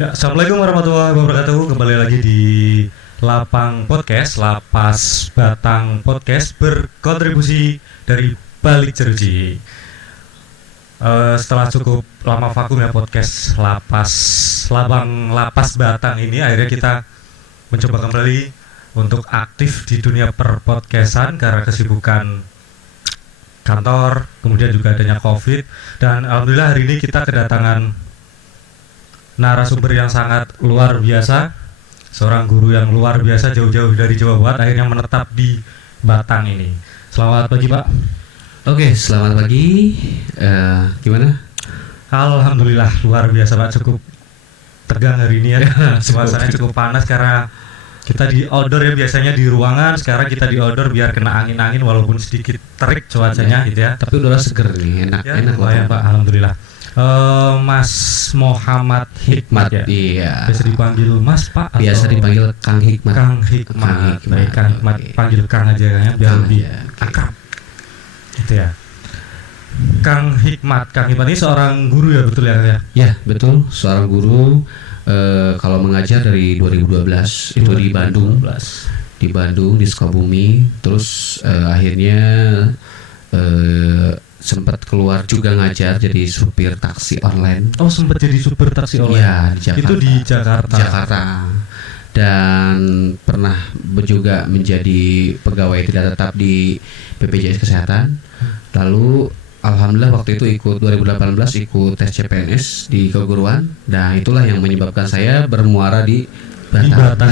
Ya, assalamualaikum warahmatullahi wabarakatuh. Kembali lagi di Lapang Podcast, Lapas Batang Podcast, berkontribusi dari Balik Jeruji. Setelah cukup lama vakum ya podcast Lapas Batang ini, akhirnya kita mencoba kembali untuk aktif di dunia perpodcastan karena kesibukan kantor, kemudian juga adanya COVID. Dan alhamdulillah hari ini kita kedatangan narasumber yang sangat luar biasa, seorang guru yang luar biasa jauh-jauh dari Jawa Barat akhirnya menetap di Batang ini. Selamat pagi Pak. Oke, selamat pagi. Gimana? Alhamdulillah luar biasa Pak, cukup tegang hari ini ya. Suasananya cukup panas karena kita di outdoor ya, biasanya di ruangan, sekarang kita di outdoor biar kena angin-angin walaupun sedikit terik cuacanya gitu ya. Tapi udara seger nih, enak Ya, enak lumayan Pak, alhamdulillah. Mas Muhammad Hikmat ya. Iya. Biasa dipanggil Mas Pak atau Biasa dipanggil Kang Hikmat. Kang Hikmat. Baik, Kang Hikmat, Oke. panggil Kang aja kan ya, biar Kang lebih aja, oke. akrab. Gitu ya. Kang Hikmat ini seorang guru ya, betul ya? Ya, betul. Seorang guru kalau mengajar dari 2012 itu di Bandung. Di Bandung, di Sukabumi. Terus akhirnya sempat keluar juga ngajar jadi supir taksi online. Oh, sempat jadi supir taksi online. Iya, di Jakarta. Itu di Jakarta. Dan pernah juga menjadi pegawai tidak tetap di BPJS Kesehatan. Lalu alhamdulillah waktu itu ikut 2018 ikut tes CPNS di keguruan. Nah, itulah yang menyebabkan saya bermuara di Batang. Di Batang.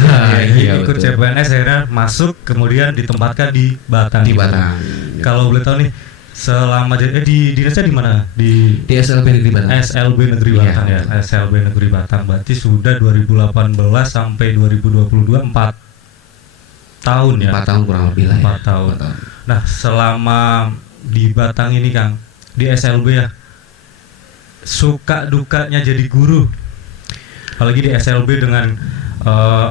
Iya, Ikut betul. CPNS akhirnya masuk, kemudian ditempatkan di Batang. Di Batang. Kalau boleh tahu nih, selama di dinasnya di mana? Di SLB Negeri Batang. SLB Negeri Iya, Batang ya. betul. SLB Negeri Batang. Berarti sudah 2018 sampai 2022 4 tahun ya. 4 tahun kurang lebih lah ya. 4 tahun. 4 tahun. Nah, selama di Batang ini Kang, di SLB ya, suka dukanya jadi guru, apalagi di SLB dengan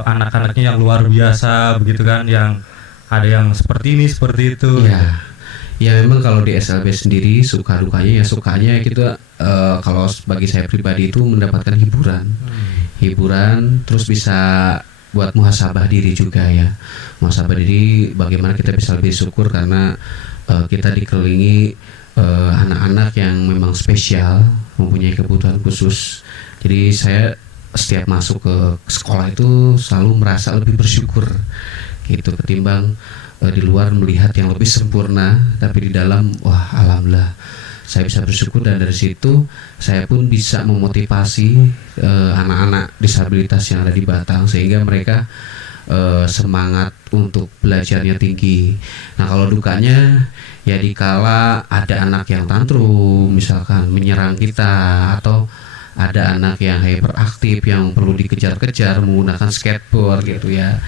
anak-anaknya yang luar biasa begitu kan, yang ada yang seperti ini seperti itu. Iya. Ya memang kalau di SLB sendiri suka dukanya ya, sukanya kita kalau bagi saya pribadi itu mendapatkan hiburan terus bisa buat muhasabah diri juga ya. Muhasabah diri bagaimana kita bisa lebih syukur karena kita dikelilingi anak-anak yang memang spesial, mempunyai kebutuhan khusus. Jadi saya setiap masuk ke sekolah itu selalu merasa lebih bersyukur gitu ketimbang di luar melihat yang lebih sempurna, tapi di dalam wah alhamdulillah saya bisa bersyukur. Dan dari situ saya pun bisa memotivasi anak-anak disabilitas yang ada di Batang sehingga mereka semangat untuk belajarnya tinggi. Nah kalau dukanya ya dikala ada anak yang tantrum misalkan menyerang kita, atau ada anak yang hyperaktif yang perlu dikejar-kejar menggunakan skateboard gitu ya.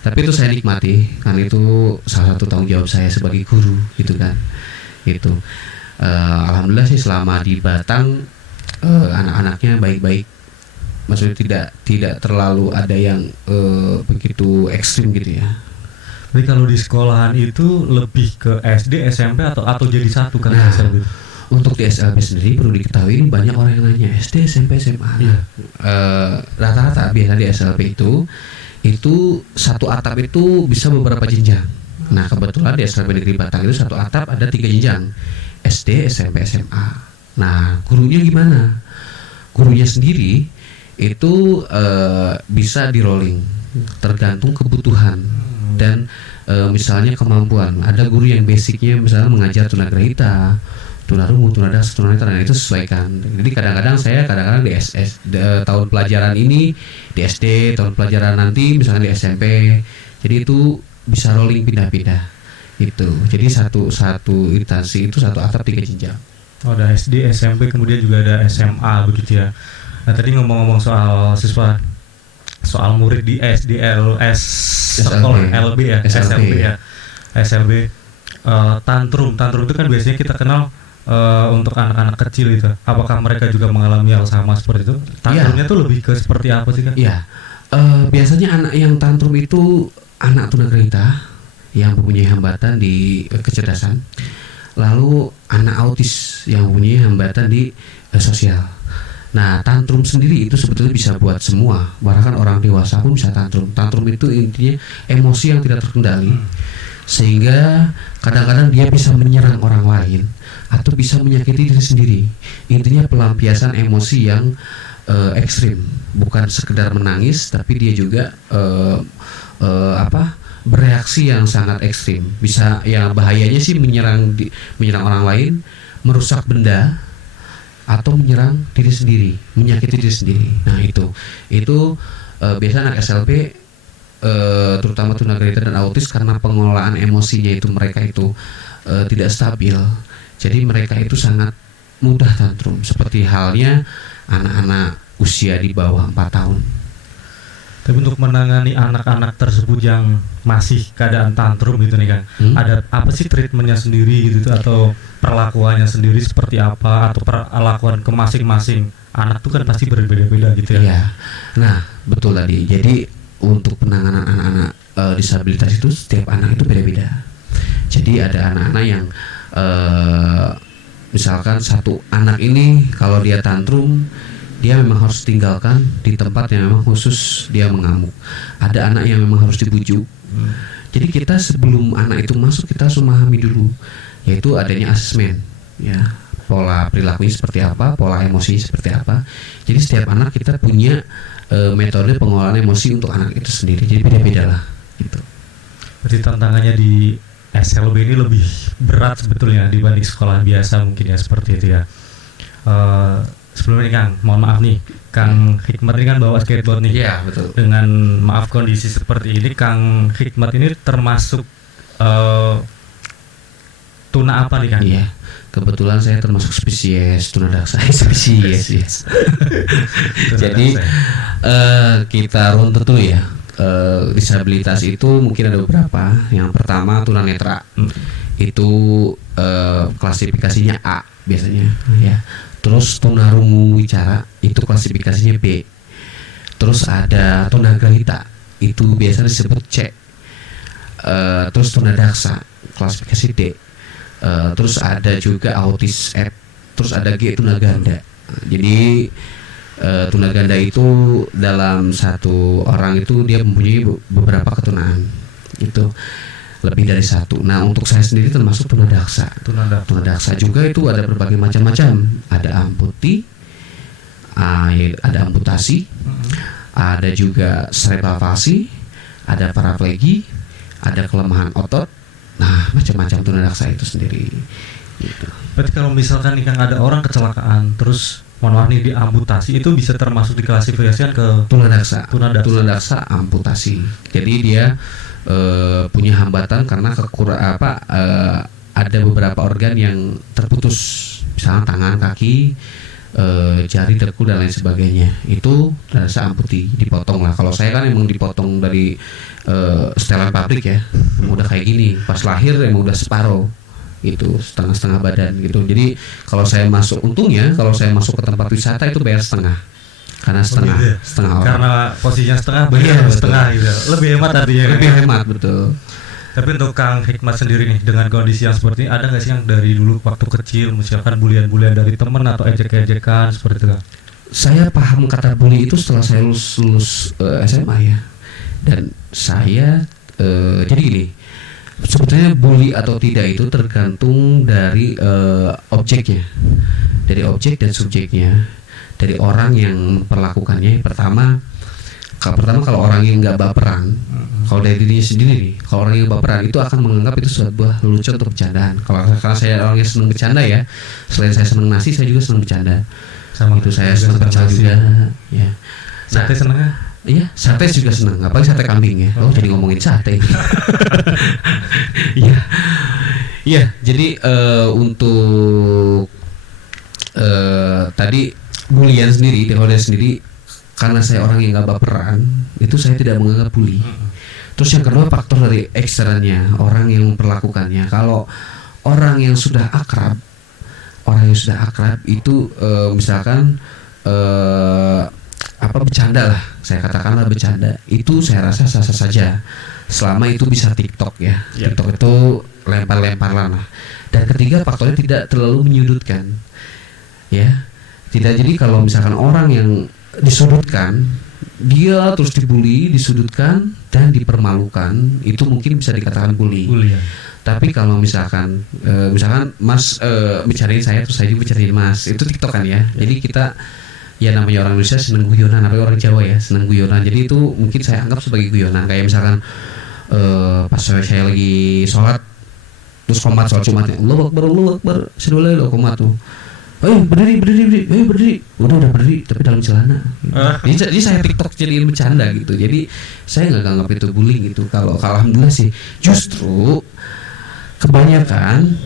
Tapi itu saya nikmati, kan itu salah satu tanggung jawab saya sebagai guru gitu kan. Itu alhamdulillah sih selama di Batang anak-anaknya baik-baik, maksudnya tidak terlalu ada yang begitu ekstrim gitu ya. Tapi kalau di sekolahan itu lebih ke SD, SMP atau jadi satu kan? Nah, SLB? untuk di SLB sendiri perlu diketahui banyak orang yang nanya SD, SMP, SMA. Iya. Rata-rata biasa di SLB itu satu atap itu bisa beberapa jenjang. Nah kebetulan di SLB Negeri Batang itu satu atap ada 3 jenjang, SD, SMP, SMA. Nah gurunya gimana? Gurunya sendiri itu bisa di rolling tergantung kebutuhan dan misalnya kemampuan. Ada guru yang basicnya misalnya mengajar tunagrahita, tunarungu, tunadaksa, tunanetra, dan itu sesuaikan. Jadi kadang-kadang di tahun pelajaran ini di SD, tahun pelajaran nanti misalnya di SMP. Jadi itu bisa rolling pindah-pindah. Itu. Jadi satu instansi itu satu atap 3 jenjang. Oh, ada SD, SMP, kemudian juga ada SMA begitu ya. Nah tadi ngomong-ngomong soal siswa, soal murid di SDLS sekolah LB ya, SLB ya, SLB. Tantrum itu kan biasanya kita kenal untuk anak-anak kecil itu. Apakah mereka juga mengalami hal sama seperti itu? Tantrumnya tuh lebih ke seperti apa sih kan? Iya. Biasanya anak yang tantrum itu anak tunagrahita yang mempunyai hambatan di kecerdasan. Lalu anak autis yang mempunyai hambatan di sosial. Nah, tantrum sendiri itu sebetulnya bisa buat semua. Bahkan orang dewasa pun bisa tantrum. Tantrum itu intinya emosi yang tidak terkendali. Sehingga kadang-kadang dia bisa menyerang orang lain atau bisa menyakiti diri sendiri. Intinya pelampiasan emosi yang ekstrim. Bukan sekedar menangis, tapi dia juga bereaksi yang sangat ekstrim. Bisa, ya bahayanya sih menyerang orang lain, merusak benda, atau menyerang diri sendiri, menyakiti diri sendiri. Nah itu biasanya anak SLB terutama tunagrahita dan autis karena pengelolaan emosinya itu mereka itu tidak stabil. Jadi mereka itu sangat mudah tantrum, seperti halnya anak-anak usia di bawah 4 tahun. Tapi untuk menangani anak-anak tersebut yang masih keadaan tantrum gitu nih kan, ada apa sih treatmentnya sendiri gitu atau perlakuannya sendiri seperti apa, atau perlakuan ke masing-masing anak tuh kan pasti berbeda-beda gitu ya? Iya. Nah betul tadi. Jadi untuk penanganan anak-anak disabilitas itu setiap anak itu beda-beda. Jadi ada anak-anak yang misalkan satu anak ini kalau dia tantrum, dia memang harus tinggalkan di tempat yang memang khusus dia mengamuk. Ada anak yang memang harus dibujuk. Jadi kita sebelum anak itu masuk, kita harus memahami dulu, yaitu adanya asesmen, ya, pola perilakunya seperti apa, pola emosi seperti apa. Jadi setiap anak kita punya metode pengelolaan emosi untuk anak itu sendiri. Jadi beda-beda lah gitu. Berarti tantangannya di SLB ini lebih berat sebetulnya dibanding sekolah biasa mungkin ya, seperti itu ya. Sebelumnya nih Kang, mohon maaf nih, Kang Hikmat ini kan bawa skateboard nih. Iya betul. Dengan maaf kondisi seperti ini, Kang Hikmat ini termasuk tuna apa nih Kang? Iya, kebetulan saya termasuk spesies tunadaksa. Spesies. Jadi kita runtuh dulu ya. Disabilitas itu mungkin ada beberapa. Yang pertama tunanetra. Itu klasifikasinya A biasanya, ya. Terus tunarungu wicara itu klasifikasinya B. Terus ada tunagrahita itu biasanya disebut C. Terus tunadaksa klasifikasi D. Terus ada juga autis F. Terus ada G, tunaganda. Jadi tunaganda itu dalam satu orang itu dia mempunyai beberapa ketunaan. Itu lebih dari satu. Nah untuk saya sendiri termasuk tunadaksa. Tunadaksa juga itu ada berbagai macam-macam. Ada amputi, ada amputasi, ada juga cerebral palsy, ada paraplegi, ada kelemahan otot. Nah macam-macam tunadaksa itu sendiri. Gitu. Berarti kalau misalkan nih Kang ada orang kecelakaan terus mohon maaf nih diamputasi, itu bisa termasuk diklasifikasikan ke tunadaksa amputasi. Jadi dia punya hambatan karena ada beberapa organ yang terputus, misalnya tangan, kaki, jari, deku dan lain sebagainya. Itu tunadaksa amputi, dipotong lah. Kalau saya kan emang dipotong dari setelan pabrik ya, udah kayak gini. Pas lahir emang udah separuh, itu setengah badan gitu. Jadi kalau saya masuk, untungnya kalau saya masuk ke tempat wisata itu bayar setengah. Karena setengah orang. Karena posisinya setengah, bayar setengah gitu. Lebih hemat artinya. Lebih hemat betul. Tapi untuk Kang Hikmat sendiri nih, dengan kondisi yang seperti ini, ada nggak sih yang dari dulu waktu kecil, misalkan bulian-bulian dari teman atau ejek-ejekan seperti itu, Kang? Saya paham kata bully itu setelah saya lulus SMA ya. Dan saya jadi gini, sebetulnya bully atau tidak itu tergantung dari objeknya, dari objek dan subjeknya, dari orang yang memperlakukannya. Pertama kalau orang yang nggak baperan, kalau dari dirinya sendiri nih, kalau orang yang baperan itu akan menganggap itu sebuah lelucon atau bercandaan. Karena saya orang yang senang bercanda ya, selain saya senang nasi, saya juga senang bercanda. Sama Itu saya senang bercanda juga. Ya. Sate seneng nggak? Iya, sate juga senang. Apalagi sate kambing ya. Oh, jadi ngomongin sate. Iya, iya. Jadi untuk tadi bulian sendiri, teori sendiri. Karena saya orang yang gak baperan, itu saya tidak menganggap bully. Terus yang kedua faktor dari eksternnya, orang yang memperlakukannya. Kalau orang yang sudah akrab itu misalkan bercanda lah, saya katakanlah bercanda, itu saya rasa sah-sah saja, selama itu bisa TikTok ya. TikTok itu lempar-lemparan lah. Dan ketiga faktornya tidak terlalu menyudutkan, ya. Tidak, jadi kalau misalkan orang yang disudutkan, dia terus dibully, disudutkan dan dipermalukan, itu mungkin bisa dikatakan bully. Ya. Tapi kalau misalkan Mas bicarain saya, terus saya juga bicarain Mas, itu TikTok kan ya. Jadi kita ya namanya orang Indonesia seneng guyonan, apalagi orang Jawa ya seneng guyonan. Jadi itu mungkin saya anggap sebagai guyonan. Kayak misalkan pas saya lagi sholat, terus komat sholat Jumat, Allahu Akbar, sedulur komat tuh. Berdiri, udah berdiri, tapi dalam celana. Jadi saya TikTok jadiin bercanda gitu. Jadi saya nggak anggap itu bullying gitu. Kalau alhamdulillah sih, justru kebanyakan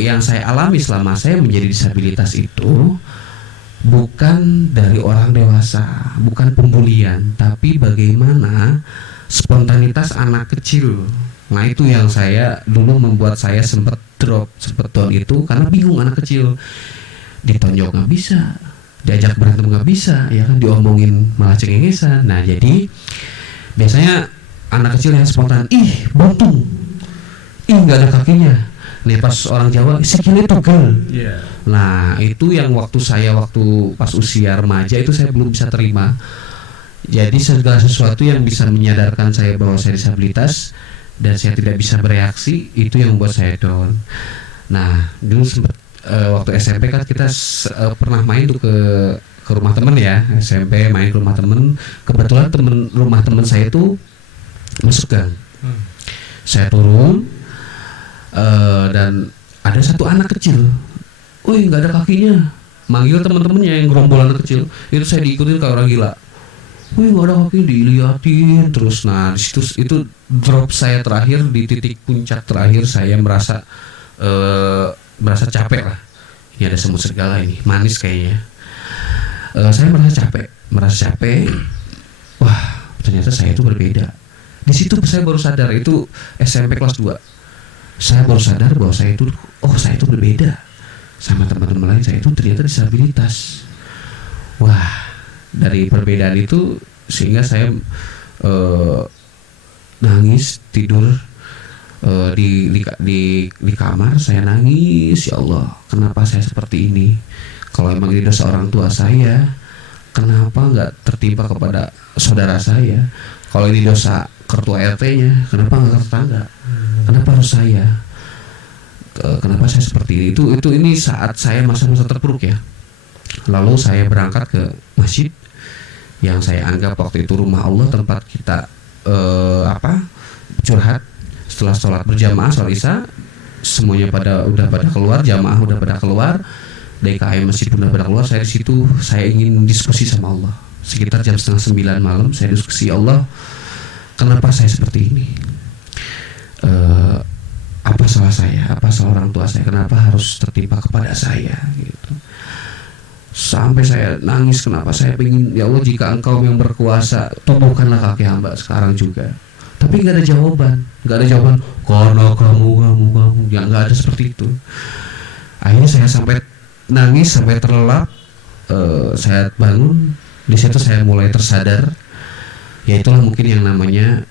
yang saya alami selama saya menjadi disabilitas itu bukan dari orang dewasa, bukan pembulian, tapi bagaimana spontanitas anak kecil. Nah itu yang saya dulu membuat saya sempat down itu, karena bingung anak kecil, ditonjok nggak bisa, diajak berantem nggak bisa, ya kan, diomongin malah cengengesan. Nah jadi biasanya anak kecil yang spontan, buntung, nggak ada kakinya. Nih pas orang Jawa, sikile togel. Nah itu yang waktu pas usia remaja itu saya belum bisa terima. Jadi segala sesuatu yang bisa menyadarkan saya bahwa saya disabilitas dan saya tidak bisa bereaksi, itu yang membuat saya down. Nah dulu sempat waktu SMP kan kita pernah main tuh ke rumah temen ya, SMP main ke rumah temen. Kebetulan rumah temen saya itu masuk gang. Saya turun dan ada satu anak kecil, nggak ada kakinya, manggil teman-temannya yang gerombolan anak kecil. Itu saya diikutin kayak orang gila. Nggak ada kaki, diliatin terus. Nah di situ itu drop saya terakhir, di titik puncak terakhir saya merasa capek lah. Ini ada semut serigala ini, manis kayaknya. Saya merasa capek. Wah, ternyata saya itu berbeda. Di situ saya baru sadar, itu SMP kelas 2. Saya baru sadar bahwa saya itu berbeda sama teman-teman lain. Saya itu ternyata disabilitas. Wah, dari perbedaan itu sehingga saya nangis, tidur di kamar, saya nangis, ya Allah, kenapa saya seperti ini? Kalau emang ini dosa orang tua saya, kenapa nggak tertimpa kepada saudara saya? Kalau ini dosa ketua RT-nya, kenapa nggak ke tetangga? Kenapa harus saya? Kenapa saya seperti ini? Ini saat saya masa-masa terpuruk ya. Lalu saya berangkat ke masjid yang saya anggap waktu itu rumah Allah, tempat kita curhat. Setelah sholat berjamaah, sholat isya, semuanya udah pada keluar, jamaah udah pada keluar, DKM masjid udah pada keluar. Saya di situ, saya ingin diskusi sama Allah. Sekitar jam 8:30 malam saya diskusi, Allah, kenapa saya seperti ini? Apa salah saya? Apa salah orang tua saya? Kenapa harus tertimpa kepada saya? Gitu. Sampai saya nangis, kenapa saya ingin, ya Allah, jika Engkau yang berkuasa, tumbuhkanlah kaki hamba sekarang juga. Tapi nggak ada jawaban, karena kamu, ya nggak ada seperti itu. Akhirnya saya sampai nangis sampai terlelap. Saya bangun, di situ saya mulai tersadar. Ya itulah mungkin yang namanya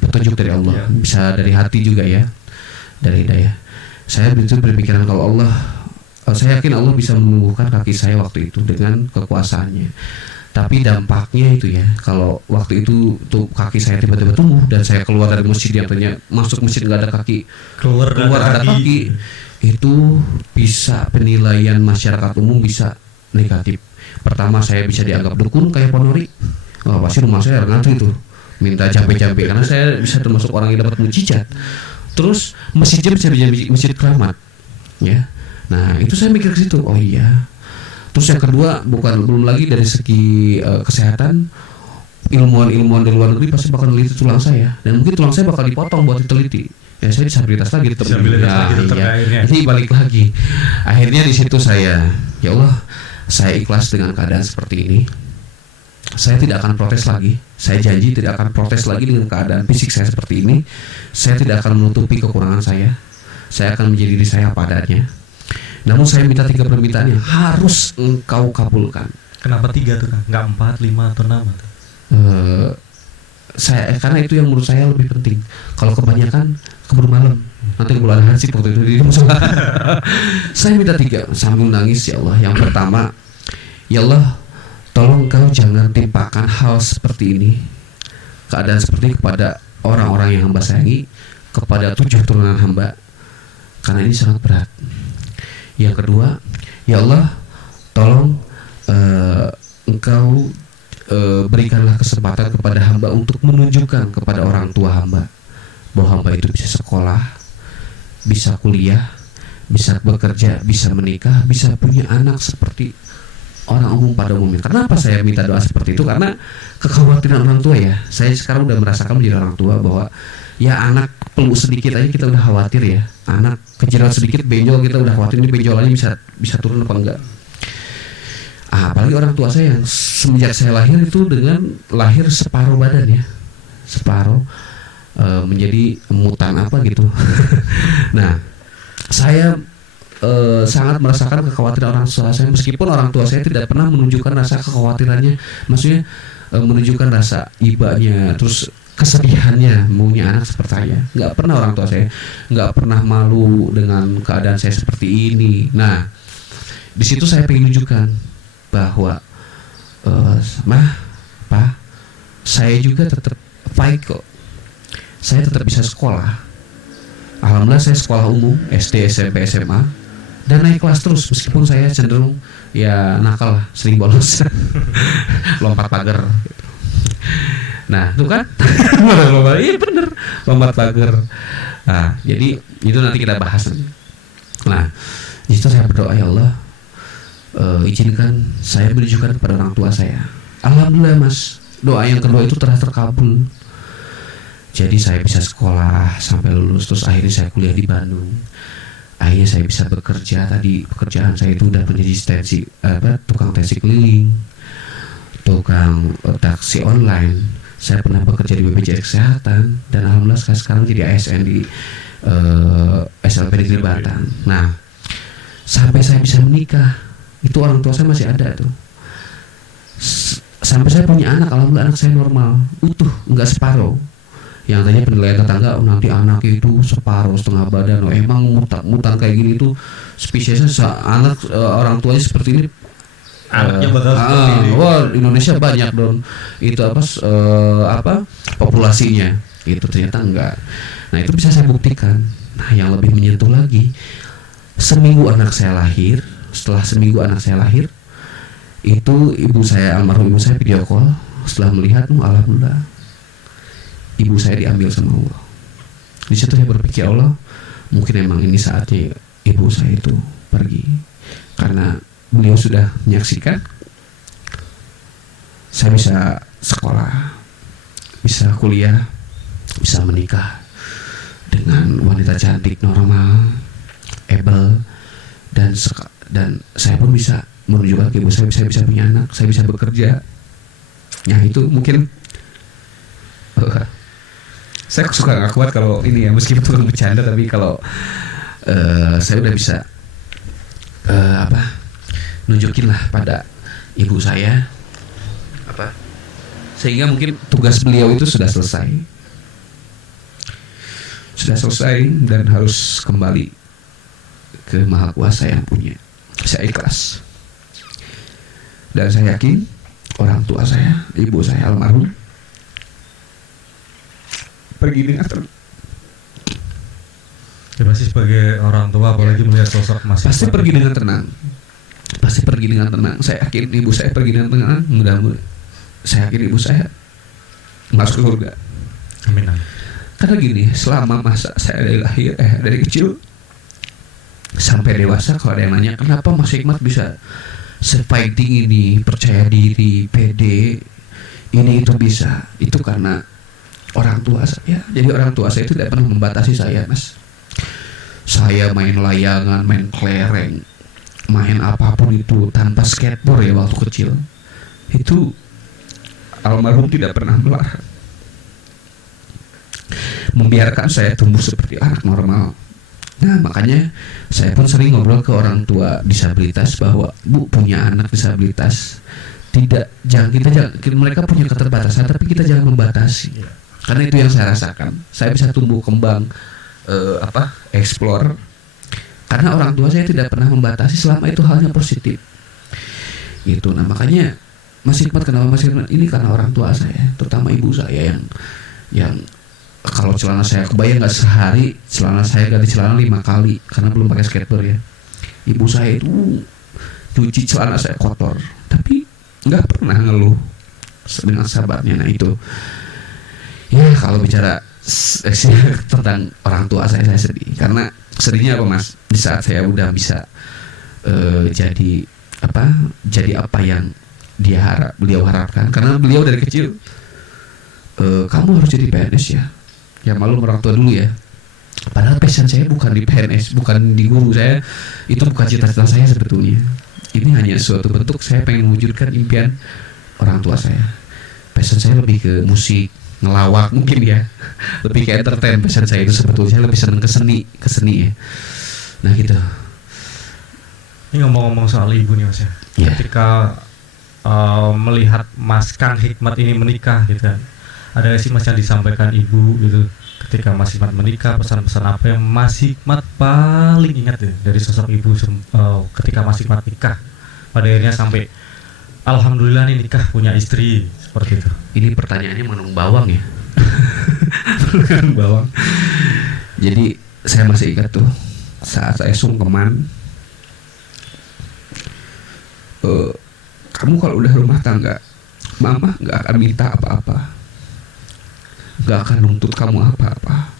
petunjuk dari Allah, bisa dari hati juga ya, dari hidayah. Saya begitu berpikiran kalau Allah, saya yakin Allah bisa menumbuhkan kaki saya waktu itu dengan kekuasaannya. Tapi dampaknya itu ya, kalau waktu itu tuh kaki saya tiba-tiba tumbuh dan saya keluar dari masjid, yang tadinya masuk masjid nggak ada kaki, keluar ada kaki, itu bisa penilaian masyarakat umum bisa negatif. Pertama, saya bisa dianggap dukun kayak Ponori. Oh, pasti rumah saya ngantri tuh minta cabe-cabe karena saya bisa termasuk orang yang dapat mujizat. Terus masjidnya bisa jadi masjid keramat ya. Nah itu saya mikir ke situ, oh iya. Terus yang kedua, belum lagi dari segi kesehatan, ilmuwan dari luar negeri pasti bakal meneliti tulang saya, dan mungkin tulang saya bakal dipotong buat diteliti. Ya saya disabilitas lagi tetap. Jadi balik lagi. Akhirnya di situ saya, ya Allah, saya ikhlas dengan keadaan seperti ini. Saya tidak akan protes lagi. Saya janji tidak akan protes lagi dengan keadaan fisik saya seperti ini. Saya tidak akan menutupi kekurangan saya. Saya akan menjadi diri saya apa adanya. Namun saya minta 3 permintaan yang harus engkau kabulkan. Kenapa 3 tuh, Kang? Nggak 4, 5 atau 6 tuh? Karena itu yang menurut saya lebih penting. Kalau kebanyakan keburu malam, nanti bulan hansip waktu itu di musola. Saya minta 3 sambil nangis, ya Allah. Yang pertama, ya Allah, tolong Engkau jangan timpakan hal seperti ini, keadaan seperti ini kepada orang-orang yang hamba sayangi, kepada 7 turunan hamba, karena ini sangat berat. Yang kedua, ya Allah, tolong Engkau berikanlah kesempatan kepada hamba untuk menunjukkan kepada orang tua hamba bahwa hamba itu bisa sekolah, bisa kuliah, bisa bekerja, bisa menikah, bisa punya anak seperti orang umum pada umumnya. Kenapa saya minta doa seperti itu? Karena kekhawatiran orang tua ya. Saya sekarang udah merasakan menjadi orang tua bahwa ya anak peluk sedikit aja kita udah khawatir ya. Anak kejerat sedikit benjol kita udah khawatir, ini benjolannya bisa turun apa enggak. Apalagi orang tua saya yang semenjak saya lahir itu dengan lahir separuh badan ya, separuh menjadi mutan apa gitu. Nah, saya sangat merasakan kekhawatiran orang tua saya, meskipun orang tua saya tidak pernah menunjukkan rasa kekhawatirannya, maksudnya menunjukkan rasa ibanya, terus kesedihannya maunya anak seperti saya. Nggak pernah orang tua saya, nggak pernah malu dengan keadaan saya seperti ini. Nah, di situ saya pengen tunjukkan bahwa Pak, saya juga tetap fight kok. Saya tetap bisa sekolah. Alhamdulillah saya sekolah umum, SD, SMP, SMA, dan naik kelas terus meskipun saya cenderung ya nakal lah, sering bolos, lompat pagar. Nah, itu kan, iya bener, lompat pagar. Nah, jadi itu nanti kita bahas. Nah, di situ saya berdoa, ya Allah, izinkan saya menunjukkan kepada orang tua saya. Alhamdulillah Mas, doa yang kedua itu telah terkabul. Jadi saya bisa sekolah sampai lulus, terus akhirnya saya kuliah di Bandung. Akhirnya saya bisa bekerja. Tadi pekerjaan saya itu udah menjadi tukang taksi keliling, tukang taksi online. Saya pernah bekerja di BPJS Kesehatan, dan alhamdulillah saya sekarang jadi ASN di SLP Negeri Batang. Nah, sampai saya bisa menikah, itu orang tua saya masih ada tuh. Sampai saya punya anak, alhamdulillah anak saya normal, utuh, enggak separuh. Yang tadinya penilaian tetangga, nanti anak itu separuh setengah badan, emang mutan kayak gini tuh spesiesnya anak orang tuanya seperti ini. Anaknya bakal seperti ini. Wah, Indonesia banyak dong. Itu populasinya. Itu ternyata enggak. Nah, itu bisa saya buktikan. Nah, yang lebih menyentuh lagi, seminggu anak saya lahir, setelah seminggu anak saya lahir, itu almarhum ibu saya video call. Setelah melihat, alhamdulillah, ibu saya diambil sama Allah. Di situ saya berpikir, Allah, mungkin emang ini saatnya ibu saya itu pergi, karena beliau sudah menyaksikan saya bisa sekolah, bisa kuliah, bisa menikah dengan wanita cantik, normal, able, dan saya pun bisa menunjukkan ke ibu saya bisa punya anak, saya bisa bekerja. Ya itu mungkin saya suka nggak kuat kalau ini ya, meskipun tukang bercanda, tapi kalau saya udah bisa nunjukin lah pada ibu saya sehingga mungkin tugas beliau itu sudah selesai. sudah selesai dan harus kembali ke Maha Kuasa yang punya. Saya ikhlas. Dan saya yakin orang tua saya, ibu saya almarhum, pergi dengan tenang. Ya pasti sebagai orang tua apalagi melihat sosok Mas Pasti Hikmat. pergi dengan tenang. Pasti pergi dengan tenang. Saya yakin ibu saya pergi dengan tenang. Mudah-mudahan saya yakin ibu saya masuk ke surga. Amin. Amin. Karena gini, selama masa saya dari kecil sampai dewasa, kalau ada yang nanya kenapa Mas Hikmat bisa se-fighting ini, percaya diri, pede, ini itu bisa, itu karena orang tua saya. Jadi orang tua saya itu tidak pernah membatasi saya, Mas. Saya main layangan, main kelereng, main apapun itu tanpa skateboard ya waktu kecil. Itu almarhum tidak pernah melarang. Membiarkan saya tumbuh seperti anak normal. Nah, makanya saya pun sering ngobrol ke orang tua disabilitas bahwa Bu punya anak disabilitas, mereka punya keterbatasan, tapi kita jangan membatasi. Karena itu yang saya rasakan. Saya bisa tumbuh kembang, explore. Karena orang tua saya tidak pernah membatasi selama itu halnya positif. Itu, nah makanya Mas Hikmat, kenapa Mas Hikmat ini karena orang tua saya, terutama ibu saya yang kalau celana saya kebayang nggak sehari celana saya ganti celana 5 kali karena belum pakai skateboard ya. Ibu saya itu cuci celana saya kotor, tapi nggak pernah ngeluh, dengan sabarnya. Nah itu ya, kalau bicara tentang orang tua saya sedih. Karena sedihnya apa Mas? Di saat saya udah bisa jadi apa yang beliau harapkan. Karena beliau dari kecil, kamu harus jadi PNS ya. Ya malu orang tua dulu ya. Padahal passion saya bukan di PNS, bukan di guru. Saya itu bukan cita-cita saya sebetulnya. Ini hanya suatu bentuk saya pengen mewujudkan impian orang tua saya. Passion saya lebih ke musik, ngelawak mungkin ya. Lebih ke entertain. Passion saya itu sebetulnya saya lebih senang ke seni ya. Nah gitu. Ini ngomong-ngomong soal ibu nih Mas ya. Ya. Ketika melihat Mas Kang Hikmat ini menikah gitu kan, ada nggak sih Mas yang disampaikan ibu gitu ketika Mas Hikmat menikah, pesan-pesan apa yang Mas Hikmat paling ingat ya dari sosok ibu ketika Mas Hikmat nikah, pada akhirnya sampai alhamdulillah nih nikah punya istri seperti itu. Ini pertanyaannya menung bawang ya. Menung bawang. Jadi saya masih ingat tuh saat saya sungkeman, kamu kalau udah rumah tangga, mama nggak akan minta apa-apa, nggak akan nuntut kamu apa-apa.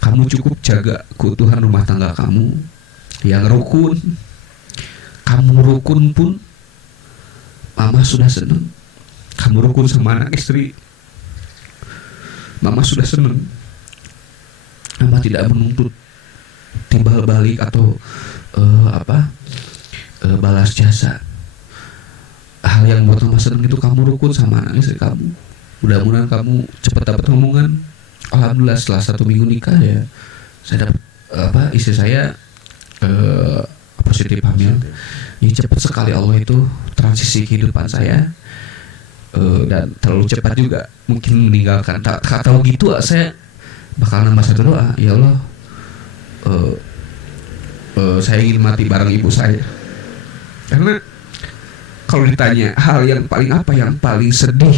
Kamu cukup jaga keutuhan rumah tangga kamu yang rukun. Kamu rukun pun mama sudah senang. Kamu rukun sama anak istri, mama sudah senang. Mama tidak menuntut timbal balik atau balas jasa. Hal yang buat mama senang itu kamu rukun sama anak istri kamu. Mudah-mudahan kamu cepat dapat omongan. Alhamdulillah setelah 1 minggu nikah ya, saya dapat istri saya positif hamil. Ini cepat sekali Allah itu transisi kehidupan saya, dan terlalu cepat juga mungkin meninggalkan. Tak tahu gitu saya bakal nambah satu doa, ya Allah, saya ingin mati bareng ibu saya. Karena kalau ditanya hal yang paling sedih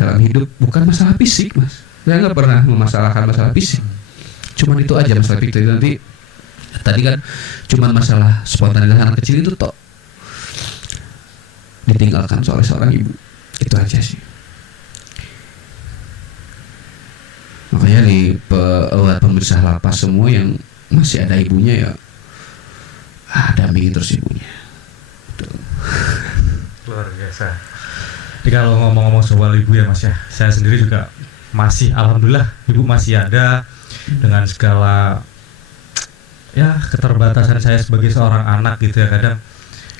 dalam hidup bukan masalah fisik Mas. Saya nggak pernah memasalahkan masalah fisik. Cuman itu aja masalah fisik. Nanti tadi kan cuman masalah spontanitas anak kecil itu toh ditinggalkan oleh seorang ibu. Itu aja sih. Makanya di pemirsa lapas semua yang masih ada ibunya ya, dampingin terus ibunya. Betul. Luar biasa. Jadi kalau ngomong-ngomong soal ibu ya Mas ya, saya sendiri juga masih alhamdulillah ibu masih ada dengan segala ya keterbatasan saya sebagai seorang anak gitu ya. Kadang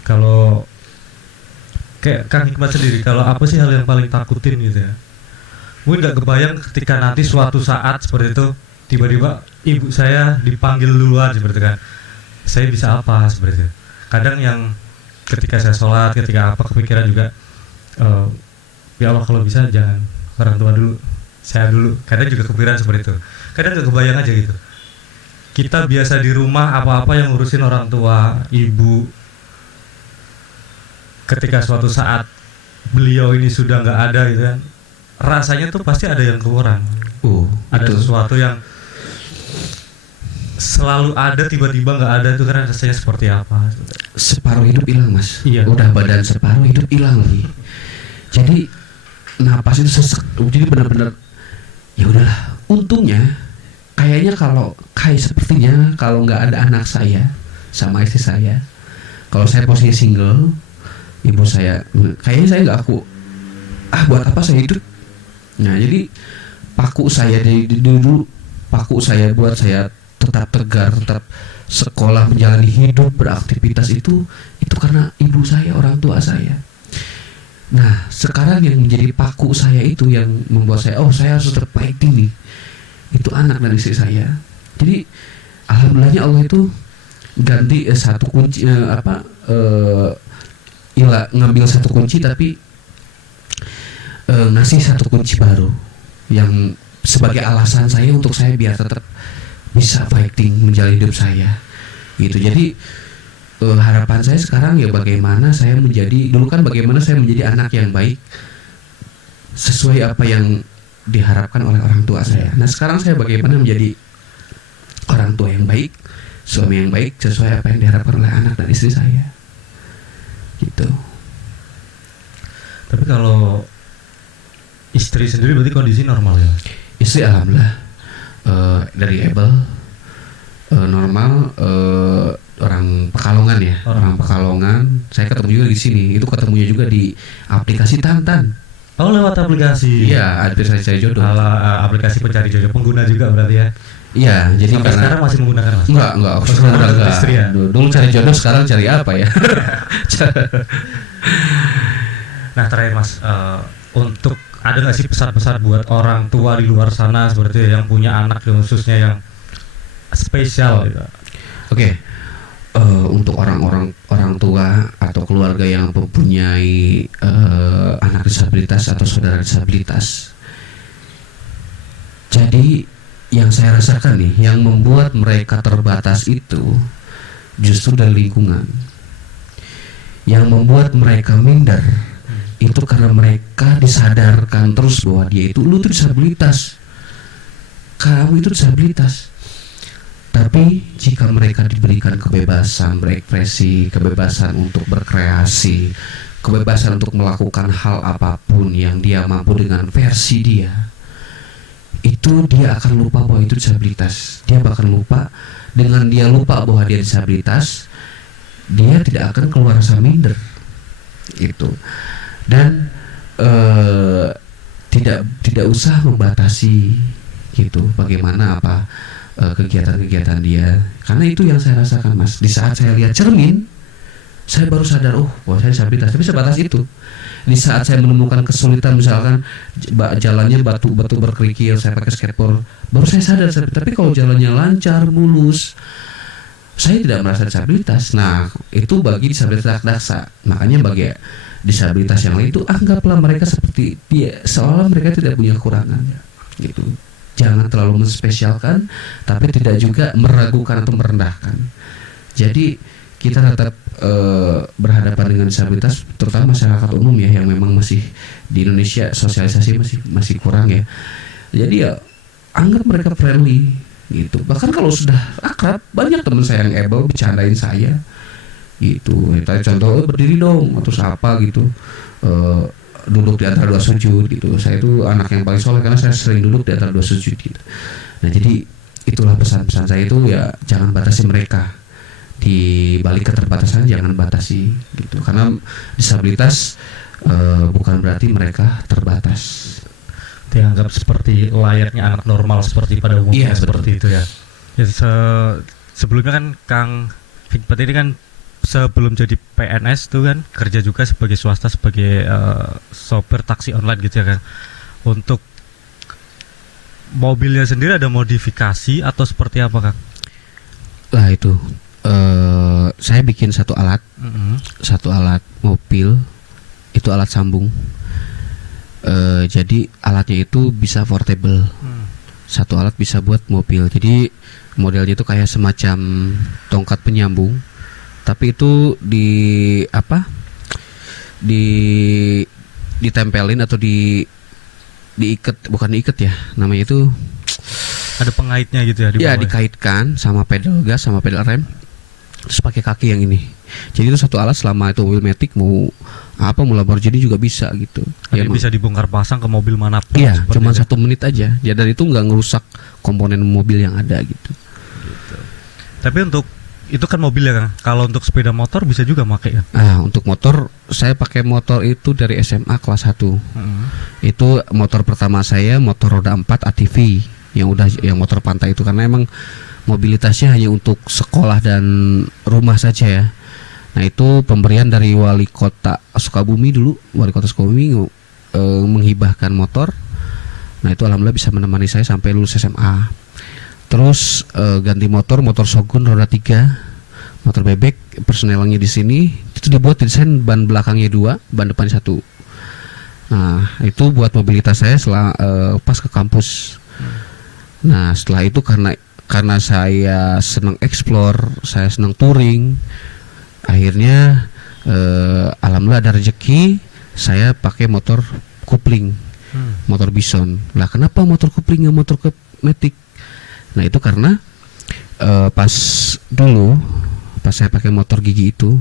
kalau kayak Kang Hikmat sendiri, kalau apa sih hal yang paling takutin gitu ya, mungkin nggak kebayang ketika nanti suatu saat seperti itu tiba-tiba ibu saya dipanggil duluan seperti itu kan, saya bisa apa seperti itu. Kadang yang ketika saya sholat, ketika apa kepikiran juga, ya Allah kalau bisa jangan orang tua dulu, Saya dulu kadang juga kepikiran seperti itu. Kadang gak kebayang aja gitu. Kita biasa di rumah apa-apa yang ngurusin orang tua, ibu. Ketika suatu saat beliau ini sudah nggak ada gitu kan, rasanya tuh pasti ada yang kurang. Ada itu. sesuatu yang selalu ada tiba-tiba nggak ada, itu kan rasanya seperti apa? Separuh hidup hilang mas. Iya. Udah badan separuh, hidup hilang lagi. Jadi napas itu sesek. Jadi benar-benar ya udahlah. Untungnya kayaknya kayak sepertinya kalau nggak ada anak saya sama istri saya, kalau saya posisi single, ibu saya kayaknya saya nggak buat apa saya hidup. Nah jadi paku saya dari dulu, paku saya buat saya tetap tegar, tetap sekolah, menjalani hidup, beraktivitas itu karena ibu saya, orang tua saya. Nah sekarang yang menjadi paku saya itu yang membuat saya saya harus tetap fighting nih, itu anak dan istri saya. Jadi alhamdulillahnya Allah itu ganti satu kunci ngambil satu kunci tapi ngasih satu kunci baru yang sebagai alasan saya untuk saya biar tetap bisa fighting menjalani hidup saya gitu. Jadi harapan saya sekarang ya bagaimana saya bagaimana saya menjadi anak yang baik sesuai apa yang diharapkan oleh orang tua saya. Nah sekarang saya bagaimana menjadi orang tua yang baik, suami yang baik sesuai apa yang diharapkan oleh anak dan istri saya gitu. Tapi kalau istri sendiri berarti kondisi normal ya? Istri alhamdulillah dari able, normal, orang Pekalongan ya, orang Pekalongan. Saya ketemu juga di sini, itu ketemunya juga di aplikasi Tantan. Oh lewat aplikasi? Iya, aplikasi cari jodoh. Aplikasi pencari jodoh, pengguna juga berarti ya? Iya, jadi sampai sekarang masih menggunakan mas? Enggak, enggak. Istri ya? Dulu cari jodoh, sekarang cari apa ya? Nah terakhir mas, untuk ada nggak sih pesan-pesan buat orang tua di luar sana seperti yang punya anak yang khususnya yang spesial gitu? Oke. Untuk orang tua atau keluarga yang mempunyai anak disabilitas atau saudara disabilitas. Jadi yang saya rasakan nih, yang membuat mereka terbatas itu justru dari lingkungan. Yang membuat mereka minder itu karena mereka disadarkan terus bahwa lu itu disabilitas, kamu itu disabilitas. Tapi jika mereka diberikan kebebasan berekspresi, kebebasan untuk berkreasi, kebebasan untuk melakukan hal apapun yang dia mampu dengan versi dia, itu dia akan lupa bahwa itu disabilitas. Dia bahkan lupa, dengan dia lupa bahwa dia disabilitas, dia tidak akan keluar rasa minder itu. Dan tidak usah membatasi gitu bagaimana kegiatan-kegiatan dia, karena itu yang saya rasakan mas. Di saat saya lihat cermin, saya baru sadar bahwa saya disabilitas, tapi sebatas itu. Di saat saya menemukan kesulitan, misalkan jalannya batu berkerikil, saya pakai skateboard, baru saya sadar. Tapi kalau jalannya lancar, mulus, saya tidak merasa disabilitas. Nah itu bagi disabilitas daksa. Makanya bagi disabilitas yang lain itu anggaplah mereka seperti dia, seolah mereka tidak punya kekurangan gitu. Jangan terlalu menspesialkan, tapi tidak juga meragukan atau merendahkan. Jadi kita tetap berhadapan dengan disabilitas, terutama masyarakat umum ya, yang memang masih di Indonesia sosialisasi masih kurang ya. Jadi ya anggap mereka friendly gitu. Bahkan kalau sudah akrab, banyak teman saya yang able bercandain saya gitu. Tadi contoh berdiri dong atau apa gitu. Duduk di antara dua sujud gitu. Saya itu anak yang paling soleh karena saya sering duduk di antara dua sujud gitu. Nah jadi itulah pesan-pesan saya itu, ya jangan batasi mereka. Di balik keterbatasan jangan batasi gitu. Karena disabilitas bukan berarti mereka terbatas. Dianggap seperti layaknya anak normal seperti pada umumnya. Iya, seperti itu ya. Sebelumnya kan Kang Hikmat ini kan sebelum jadi PNS tuh kan kerja juga sebagai swasta, sebagai sopir taksi online gitu ya kan. Untuk mobilnya sendiri ada modifikasi atau seperti apa Kang? Lah itu saya bikin satu alat mobil, itu alat sambung. Jadi alatnya itu bisa portable. Satu alat bisa buat mobil. Jadi modelnya itu kayak semacam tongkat penyambung, tapi itu ditempelin atau diikat, bukan diikat ya, namanya itu Ada pengaitnya gitu ya di ya, bawah. dikaitkan sama pedal gas sama pedal rem, terus pakai kaki yang ini. Jadi itu satu alat, selama itu mobil matic mau Lamborghini juga bisa gitu. Jadi bisa dibongkar pasang ke mobil manapun. Iya, seperti cuma itu. 1 menit aja. Ya, dan itu nggak ngerusak komponen mobil yang ada gitu. Tapi untuk itu kan mobil ya Kang. Kalau untuk sepeda motor bisa juga pakai ya. Untuk motor saya pakai motor itu dari SMA kelas 1. Itu motor pertama saya, motor roda 4 ATV yang motor pantai itu, karena emang mobilitasnya hanya untuk sekolah dan rumah saja ya. Nah, itu pemberian dari wali kota Sukabumi dulu, menghibahkan motor. Nah, itu alhamdulillah bisa menemani saya sampai lulus SMA. Terus ganti motor Shogun roda 3, motor bebek, persnelingnya di sini. Itu dibuat desain ban belakangnya 2, ban depan 1. Nah, itu buat mobilitas saya pas ke kampus. Nah, setelah itu karena saya senang explore, saya senang touring, akhirnya alhamdulillah ada rezeki, saya pakai motor kopling, motor Bison. Lah, kenapa motor kopling nggak motor matic? Nah, itu karena pas saya pakai motor gigi itu,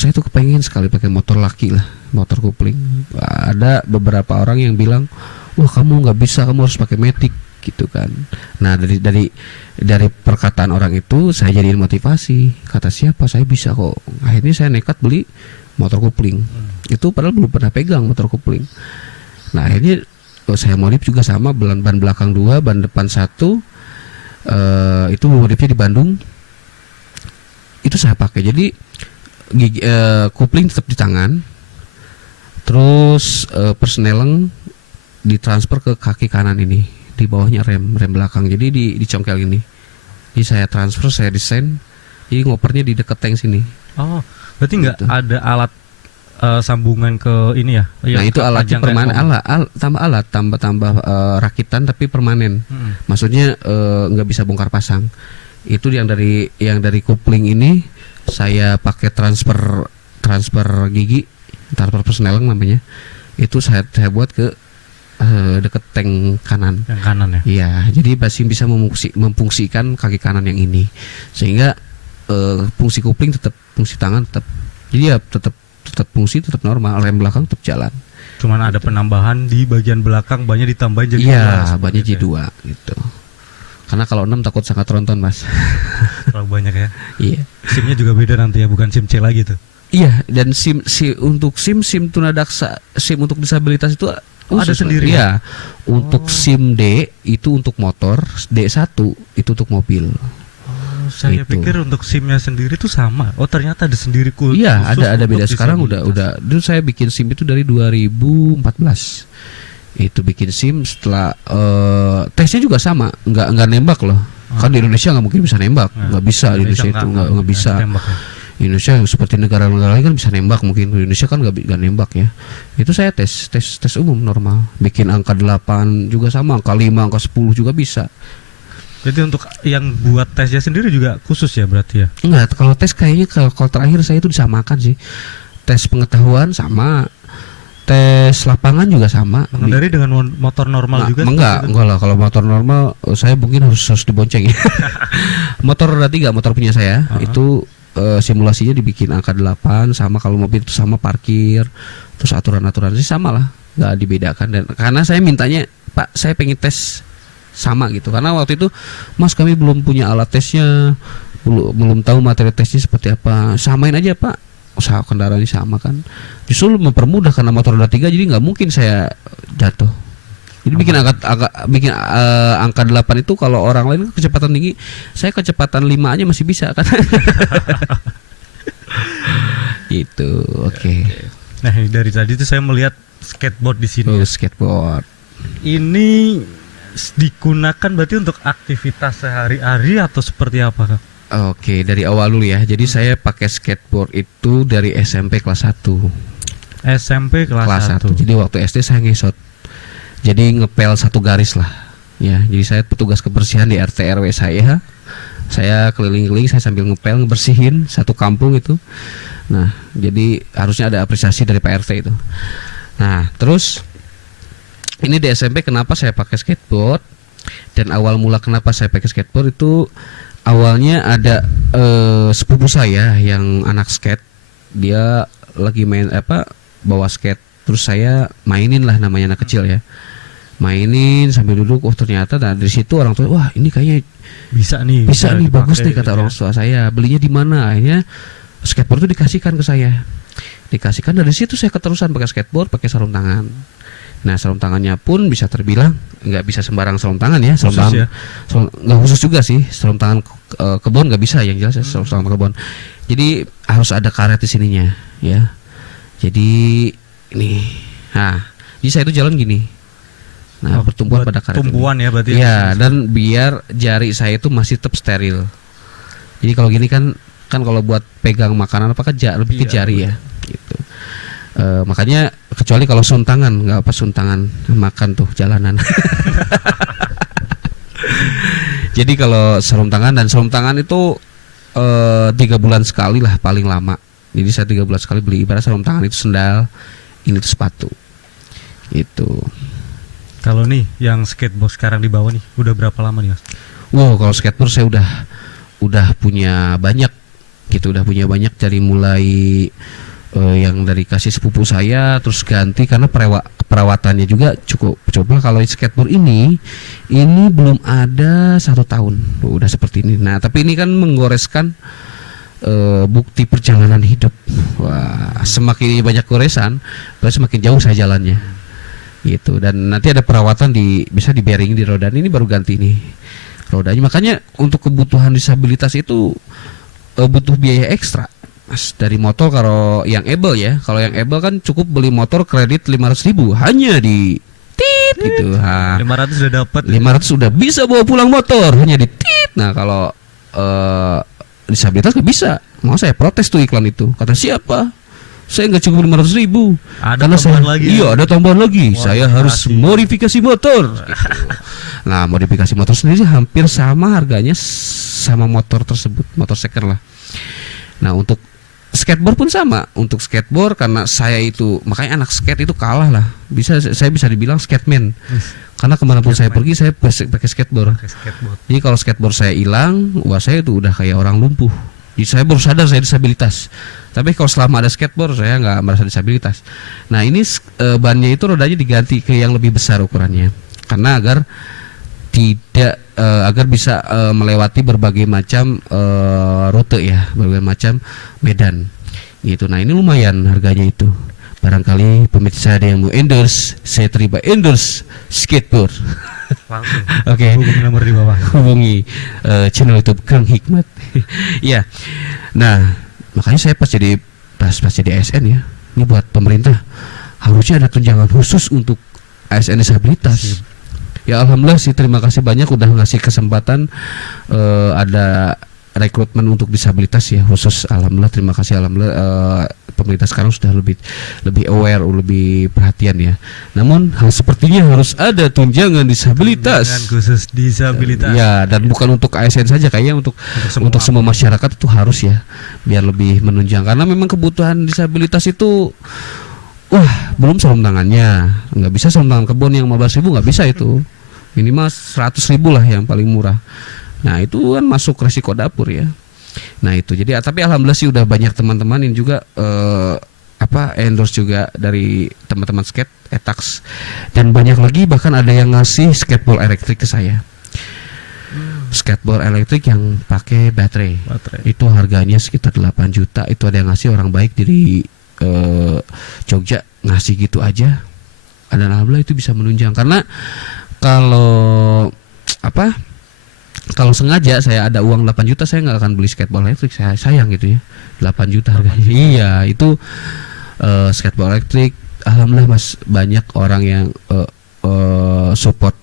saya tuh kepengen sekali pakai motor laki lah, motor kopling. Ada beberapa orang yang bilang, wah, kamu nggak bisa, kamu harus pakai matic gitu kan. Nah, dari perkataan orang itu saya jadiin motivasi. Kata siapa, saya bisa kok. Akhirnya saya nekat beli motor kopling. Itu padahal belum pernah pegang motor kopling. Nah, akhirnya saya modif juga sama, ban belakang 2, ban depan 1. Itu modifnya di Bandung. Itu saya pakai. Jadi kopling tetap di tangan. Terus persneleng ditransfer ke kaki kanan ini. Di bawahnya rem belakang. Jadi dicongkel ini. Jadi saya transfer, saya desain. Jadi ngopernya di dekat tank sini. Oh, berarti nggak Gitu. ada alat sambungan ke ini ya? Nah, itu alatnya permanen, tambah rakitan tapi permanen. Maksudnya nggak bisa bongkar pasang. Itu yang dari kopling ini saya pakai transfer gigi, transfer persneleng namanya. Itu saya buat ke deket tank kanan. Yang kanan ya? Iya, jadi masih bisa memfungsikan kaki kanan yang ini, sehingga fungsi kopling tetap, fungsi tangan tetap. Jadi ya tetap fungsi, tetap normal, rem belakang tetap jalan. Cuman ada penambahan di bagian belakang, banyak ditambahin jadi Iya, banyak jadi 2 gitu. Karena kalau 6 takut sangat tronton, Mas. terlalu banyak ya. Iya. SIM-nya juga beda nanti ya, bukan SIM C lagi tuh. Iya, dan untuk SIM tunadaksa, SIM untuk disabilitas itu ada sendiri. Ya. Untuk SIM D itu untuk motor, D1 itu untuk mobil. Saya Itu. pikir untuk SIM-nya sendiri tuh sama. Oh, ternyata ada sendiri khusus. Iya, ada untuk beda. Sekarang disabilitas. udah. Dulu saya bikin SIM itu dari 2014. Itu bikin SIM setelah tesnya juga sama, nggak nembak loh. Kan di Indonesia nggak mungkin bisa nembak, nggak bisa di Indonesia itu nggak bisa. Tembak ya. Indonesia seperti negara-negara lain kan bisa nembak, mungkin di Indonesia kan nggak nembak ya. Itu saya tes umum normal, bikin angka 8 juga sama, angka 5, angka 10 juga bisa. Jadi untuk yang buat tesnya sendiri juga khusus ya berarti ya? Enggak, kalau tes kayaknya kalau terakhir saya itu disamakan sih. Tes pengetahuan sama, tes lapangan juga sama. Mengendari dengan motor normal juga? Enggak lah, kalau motor normal saya mungkin harus dibonceng ya. Motor roda 3, motor punya saya, itu simulasinya dibikin angka 8, sama kalau mobil itu sama, parkir, terus aturan-aturan sih sama lah, nggak dibedakan. Dan karena saya mintanya, Pak, saya pengen tes sama gitu, karena waktu itu, Mas, kami belum punya alat tesnya, belum tahu materi tesnya seperti apa, samain aja, Pak, usaha kendaraannya sama kan, justru mempermudah karena motor roda 3, jadi nggak mungkin saya jatuh. Jadi bikin angka 8 itu kalau orang lain kecepatan tinggi, saya kecepatan 5 aja masih bisa kan. Gitu, oke. Nah, dari tadi tuh saya melihat skateboard di sini. Skateboard. Ini digunakan berarti untuk aktivitas sehari-hari atau seperti apa, Kak? Oke, dari awal dulu ya. Jadi saya pakai skateboard itu dari SMP kelas 1. SMP kelas 1. Jadi waktu SD saya ngesot. Jadi ngepel satu garis lah. Ya, jadi saya petugas kebersihan di RT RW saya. Saya keliling-keliling, saya sambil ngepel ngebersihin satu kampung itu. Nah, jadi harusnya ada apresiasi dari Pak RT itu. Nah, terus ini di SMP kenapa saya pakai skateboard? Dan awal mula kenapa saya pakai skateboard itu awalnya ada sepupu saya yang anak skate. Dia lagi main bawa skate. Terus saya mainin lah, namanya anak kecil ya. Mainin sambil duduk, oh ternyata dari situ orang tua, wah ini kayaknya bisa nih bagus nih kata orang tua saya. Belinya di mana? Akhirnya skateboard itu dikasihkan ke saya. Dikasihkan, dari situ saya keterusan pakai skateboard, pakai sarung tangan. Nah, sarung tangannya pun bisa terbilang nggak bisa sembarang sarung tangan ya, sarung tangan nggak khusus juga sih, sarung tangan kebon nggak bisa, yang jelas sarung tangan kebon. Jadi harus ada karet di sininya ya. Jadi ini, nah, jadi saya itu jalan gini. Nah, bertumbuhan pada karet. Tumbuhan ya berarti. Ya, dan biar jari saya itu masih tetap steril. Jadi kalau gini kan kalau buat pegang makanan apa kan lebih ke jari ya, gitu. Makanya kecuali kalau suntangan, nggak apa suntangan makan tuh jalanan. Jadi kalau sarung tangan itu 3 bulan sekali lah paling lama. Jadi saya 3 bulan sekali beli. Ibarat sarung tangan itu sendal, ini tuh sepatu. Itu. Kalau nih yang skateboard sekarang di bawah nih udah berapa lama nih Mas? Wow, kalau skateboard saya udah punya banyak gitu, udah punya banyak dari mulai yang dari kasih sepupu saya, terus ganti karena perawatannya juga cukup. Coba kalau skateboard ini belum ada 1 tahun, udah seperti ini. Nah, tapi ini kan menggoreskan bukti perjalanan hidup. Wah, semakin banyak goresan, berarti semakin jauh saya jalannya, gitu. Dan nanti ada perawatan bisa di bearing di roda. Ini baru ganti nih rodanya. Makanya untuk kebutuhan disabilitas itu butuh biaya ekstra. Mas, dari motor kalau yang able ya. Kalau yang able kan cukup beli motor kredit 500.000 hanya di tit gitu. 500 sudah dapat. 500 sudah bisa bawa pulang motor hanya di tit. Nah, kalau disabilitas nggak bisa. Mau saya protes tuh iklan itu. Kata siapa? Saya nggak cukup 500.000. Ada tambahan lagi. Iya, ada tambahan lagi. Saya harus modifikasi motor. Gitu. Nah, modifikasi motor sendiri hampir sama harganya sama motor tersebut, motor second lah. Nah, untuk skateboard pun sama. Untuk skateboard karena saya itu, makanya anak skate itu kalah lah. Saya bisa dibilang skateman. Karena kemanapun saya pergi saya pakai skateboard. Jadi kalau skateboard saya hilang, wah saya itu udah kayak orang lumpuh. Jadi saya baru sadar saya disabilitas. Tapi kalau selama ada skateboard saya nggak merasa disabilitas. Nah, ini bannya itu rodanya diganti ke yang lebih besar ukurannya. Karena agar bisa melewati berbagai macam rute ya, berbagai macam medan gitu. Nah, ini lumayan harganya itu. Barangkali pemirsa ada yang mau endorse, saya terima endorse skateboard. Langsung. Oke. Hubungi nomor di bawah. Hubungi channel YouTube Kang Hikmat. Iya. Nah, makanya saya pas jadi ASN ya. Ini buat pemerintah harusnya ada tunjangan khusus untuk ASN disabilitas. Ya, alhamdulillah sih, terima kasih banyak udah ngasih kesempatan ada rekrutmen untuk disabilitas ya khusus. Alhamdulillah, terima kasih. Alhamdulillah pemerintah sekarang sudah lebih aware, lebih perhatian ya. Namun hal sepertinya harus ada tunjangan disabilitas. Tunjangan khusus disabilitas. Ya, dan bukan untuk ASN saja, kayaknya untuk semua masyarakat itu harus ya, biar lebih menunjang. Karena memang kebutuhan disabilitas itu belum sarung tangannya, nggak bisa sarung tangan kebon yang 15.000 nggak bisa itu, minimal 100.000 lah yang paling murah. Nah, itu kan masuk resiko dapur ya. Nah, itu jadi, tapi alhamdulillah sih udah banyak teman-teman yang juga endorse juga dari teman-teman skate Etax, dan banyak lagi bahkan ada yang ngasih skateboard elektrik ke saya. Skateboard elektrik yang pakai baterai. Itu harganya sekitar 8 juta. Itu ada yang ngasih orang baik dari Jogja, ngasih gitu aja. Dan alhamdulillah itu bisa menunjang. Karena kalau sengaja saya ada uang 8 juta, saya nggak akan beli skateboard elektrik. Saya sayang gitu ya, 8 juta harganya. Iya, itu skateboard elektrik. Alhamdulillah Mas, banyak orang yang support.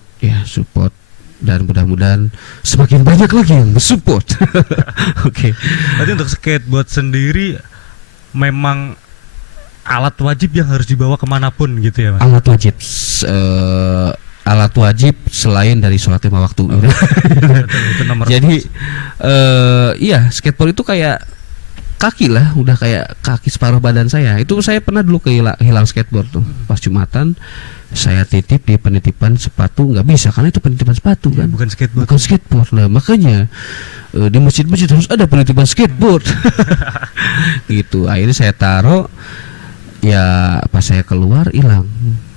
Dan mudah-mudahan semakin banyak lagi yang mensupport. Oke. Berarti untuk skateboard sendiri memang alat wajib yang harus dibawa kemanapun gitu ya Mas? Alat wajib, alat wajib selain dari sholat 5 waktu. Betul, itu nomor Jadi iya, skateboard itu kayak kaki lah, udah kayak kaki separuh badan saya. Itu saya pernah dulu hilang skateboard tuh pas Jumatan. Saya titip di penitipan sepatu, nggak bisa karena itu penitipan sepatu kan, bukan skateboard. bukan skateboard lah. Makanya di masjid-masjid harus ada penitipan skateboard. Gitu. Akhirnya saya taruh, ya pas saya keluar hilang.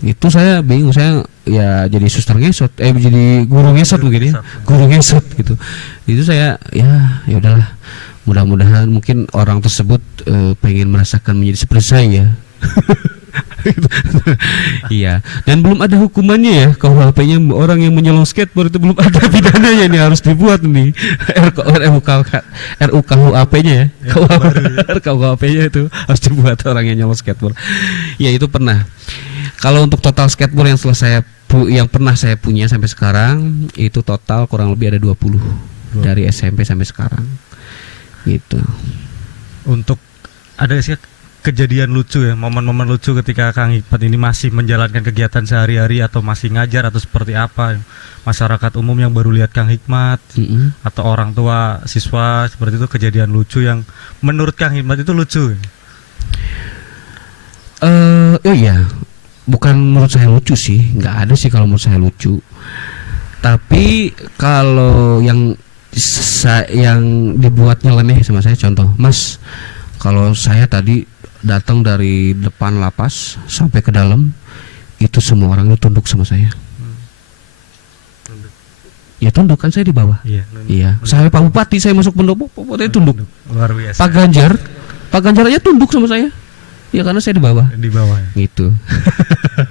Itu saya bingung, saya ya jadi suster ngesot, jadi guru ngesot mungkin ya, guru ngesot gitu. Itu saya ya udahlah. Mudah-mudahan mungkin orang tersebut pengen merasakan menjadi seperti saya. Iya, dan belum ada hukumannya ya. KUHP-nya orang yang menyolong skateboard itu belum ada pidananya, ini harus dibuat nih. RUKUHP-nya ya. KUHP-nya itu harus dibuat orang yang nyolong skateboard. Ya itu pernah. Kalau untuk total skateboard yang pernah saya punya sampai sekarang itu total kurang lebih ada 20 dari SMP sampai sekarang. Gitu. Untuk ada sih kejadian lucu ya, momen-momen lucu ketika Kang Hikmat ini masih menjalankan kegiatan sehari-hari atau masih ngajar atau seperti apa, masyarakat umum yang baru lihat Kang Hikmat atau orang tua siswa seperti itu, kejadian lucu yang menurut Kang Hikmat itu lucu. Oh iya, bukan menurut saya lucu sih, nggak ada sih kalau menurut saya lucu. Tapi kalau yang dibuat nyeleneh sama saya, contoh, Mas, kalau saya tadi datang dari depan lapas sampai ke dalam, itu semua orang itu tunduk sama saya. Ya tunduk kan, saya di bawah. Iya. Sampai Pak Bupati saya masuk pendopo, Pak Bupati tunduk. Luar biasa. Pak Ganjar aja tunduk sama saya. Ya karena saya di bawah. Di bawah. Ya. Gitu.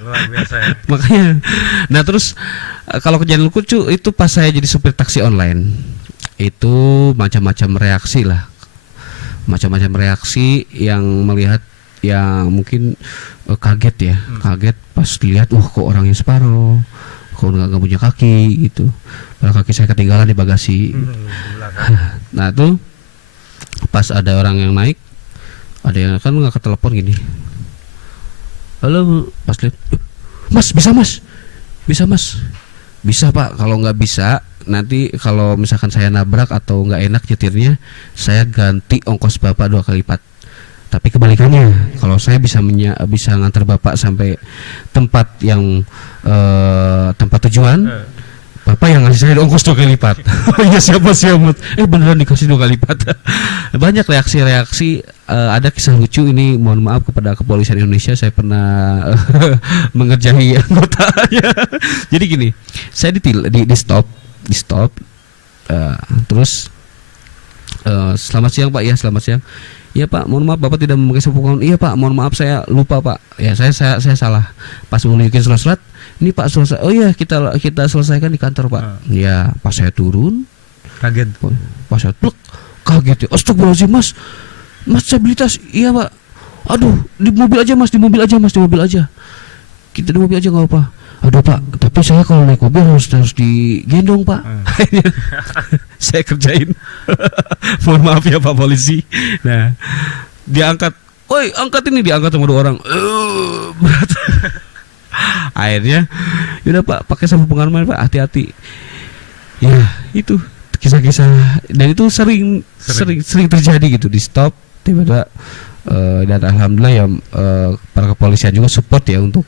Luar biasa ya. Makanya. Nah terus kalau kejadian lucu itu pas saya jadi supir taksi online. Itu macam-macam reaksi lah, macam-macam reaksi yang melihat yang mungkin kaget ya, kaget pas dilihat, kok orangnya separuh, kok nggak punya kaki gitu, padahal kaki saya ketinggalan di bagasi. Nah tuh pas ada orang yang naik, ada yang kan nggak ketelepon gini, halo, pas lihat, Mas bisa Mas, bisa Pak, kalau nggak bisa nanti kalau misalkan saya nabrak atau nggak enak nyetirnya, saya ganti ongkos Bapak 2 kali lipat. Tapi kebalikannya, kalau saya bisa ngantar Bapak sampai tempat yang tempat tujuan, Bapak yang ngasih saya ongkos 2 kali lipat. Ya siap. Beneran dikasih 2 kali lipat. Banyak reaksi-reaksi. Ada kisah lucu ini, mohon maaf kepada kepolisian Indonesia, saya pernah mengerjai anggotanya. Jadi gini, saya di stop, terus selamat siang Pak, ya selamat siang. Iya Pak, mohon maaf Bapak tidak memakai sabuk pengaman. Iya Pak, mohon maaf saya lupa Pak. Ya saya salah. Pas menunjukin surat-surat, ini Pak selesai. Oh iya kita selesaikan di kantor Pak. Ya pas saya turun, kaget. Pas saya kaget ya. Astagfirullahaladzim Mas disabilitas. Iya Pak. Aduh di mobil aja Mas. Kita di mobil aja nggak apa. Aduh Pak, tapi saya kalau naik mobil harus digendong Pak. Saya kerjain. Mohon maaf ya Pak polisi. Nah, diangkat. Woi, angkat ini, diangkat sama 2 orang. Berat. Akhirnya, yaudah Pak, pakai sabuk pengaman Pak, hati-hati. Ya, itu kisah-kisah, dan itu sering terjadi gitu, di stop tiba-tiba. Dan alhamdulillah ya para kepolisian juga support ya untuk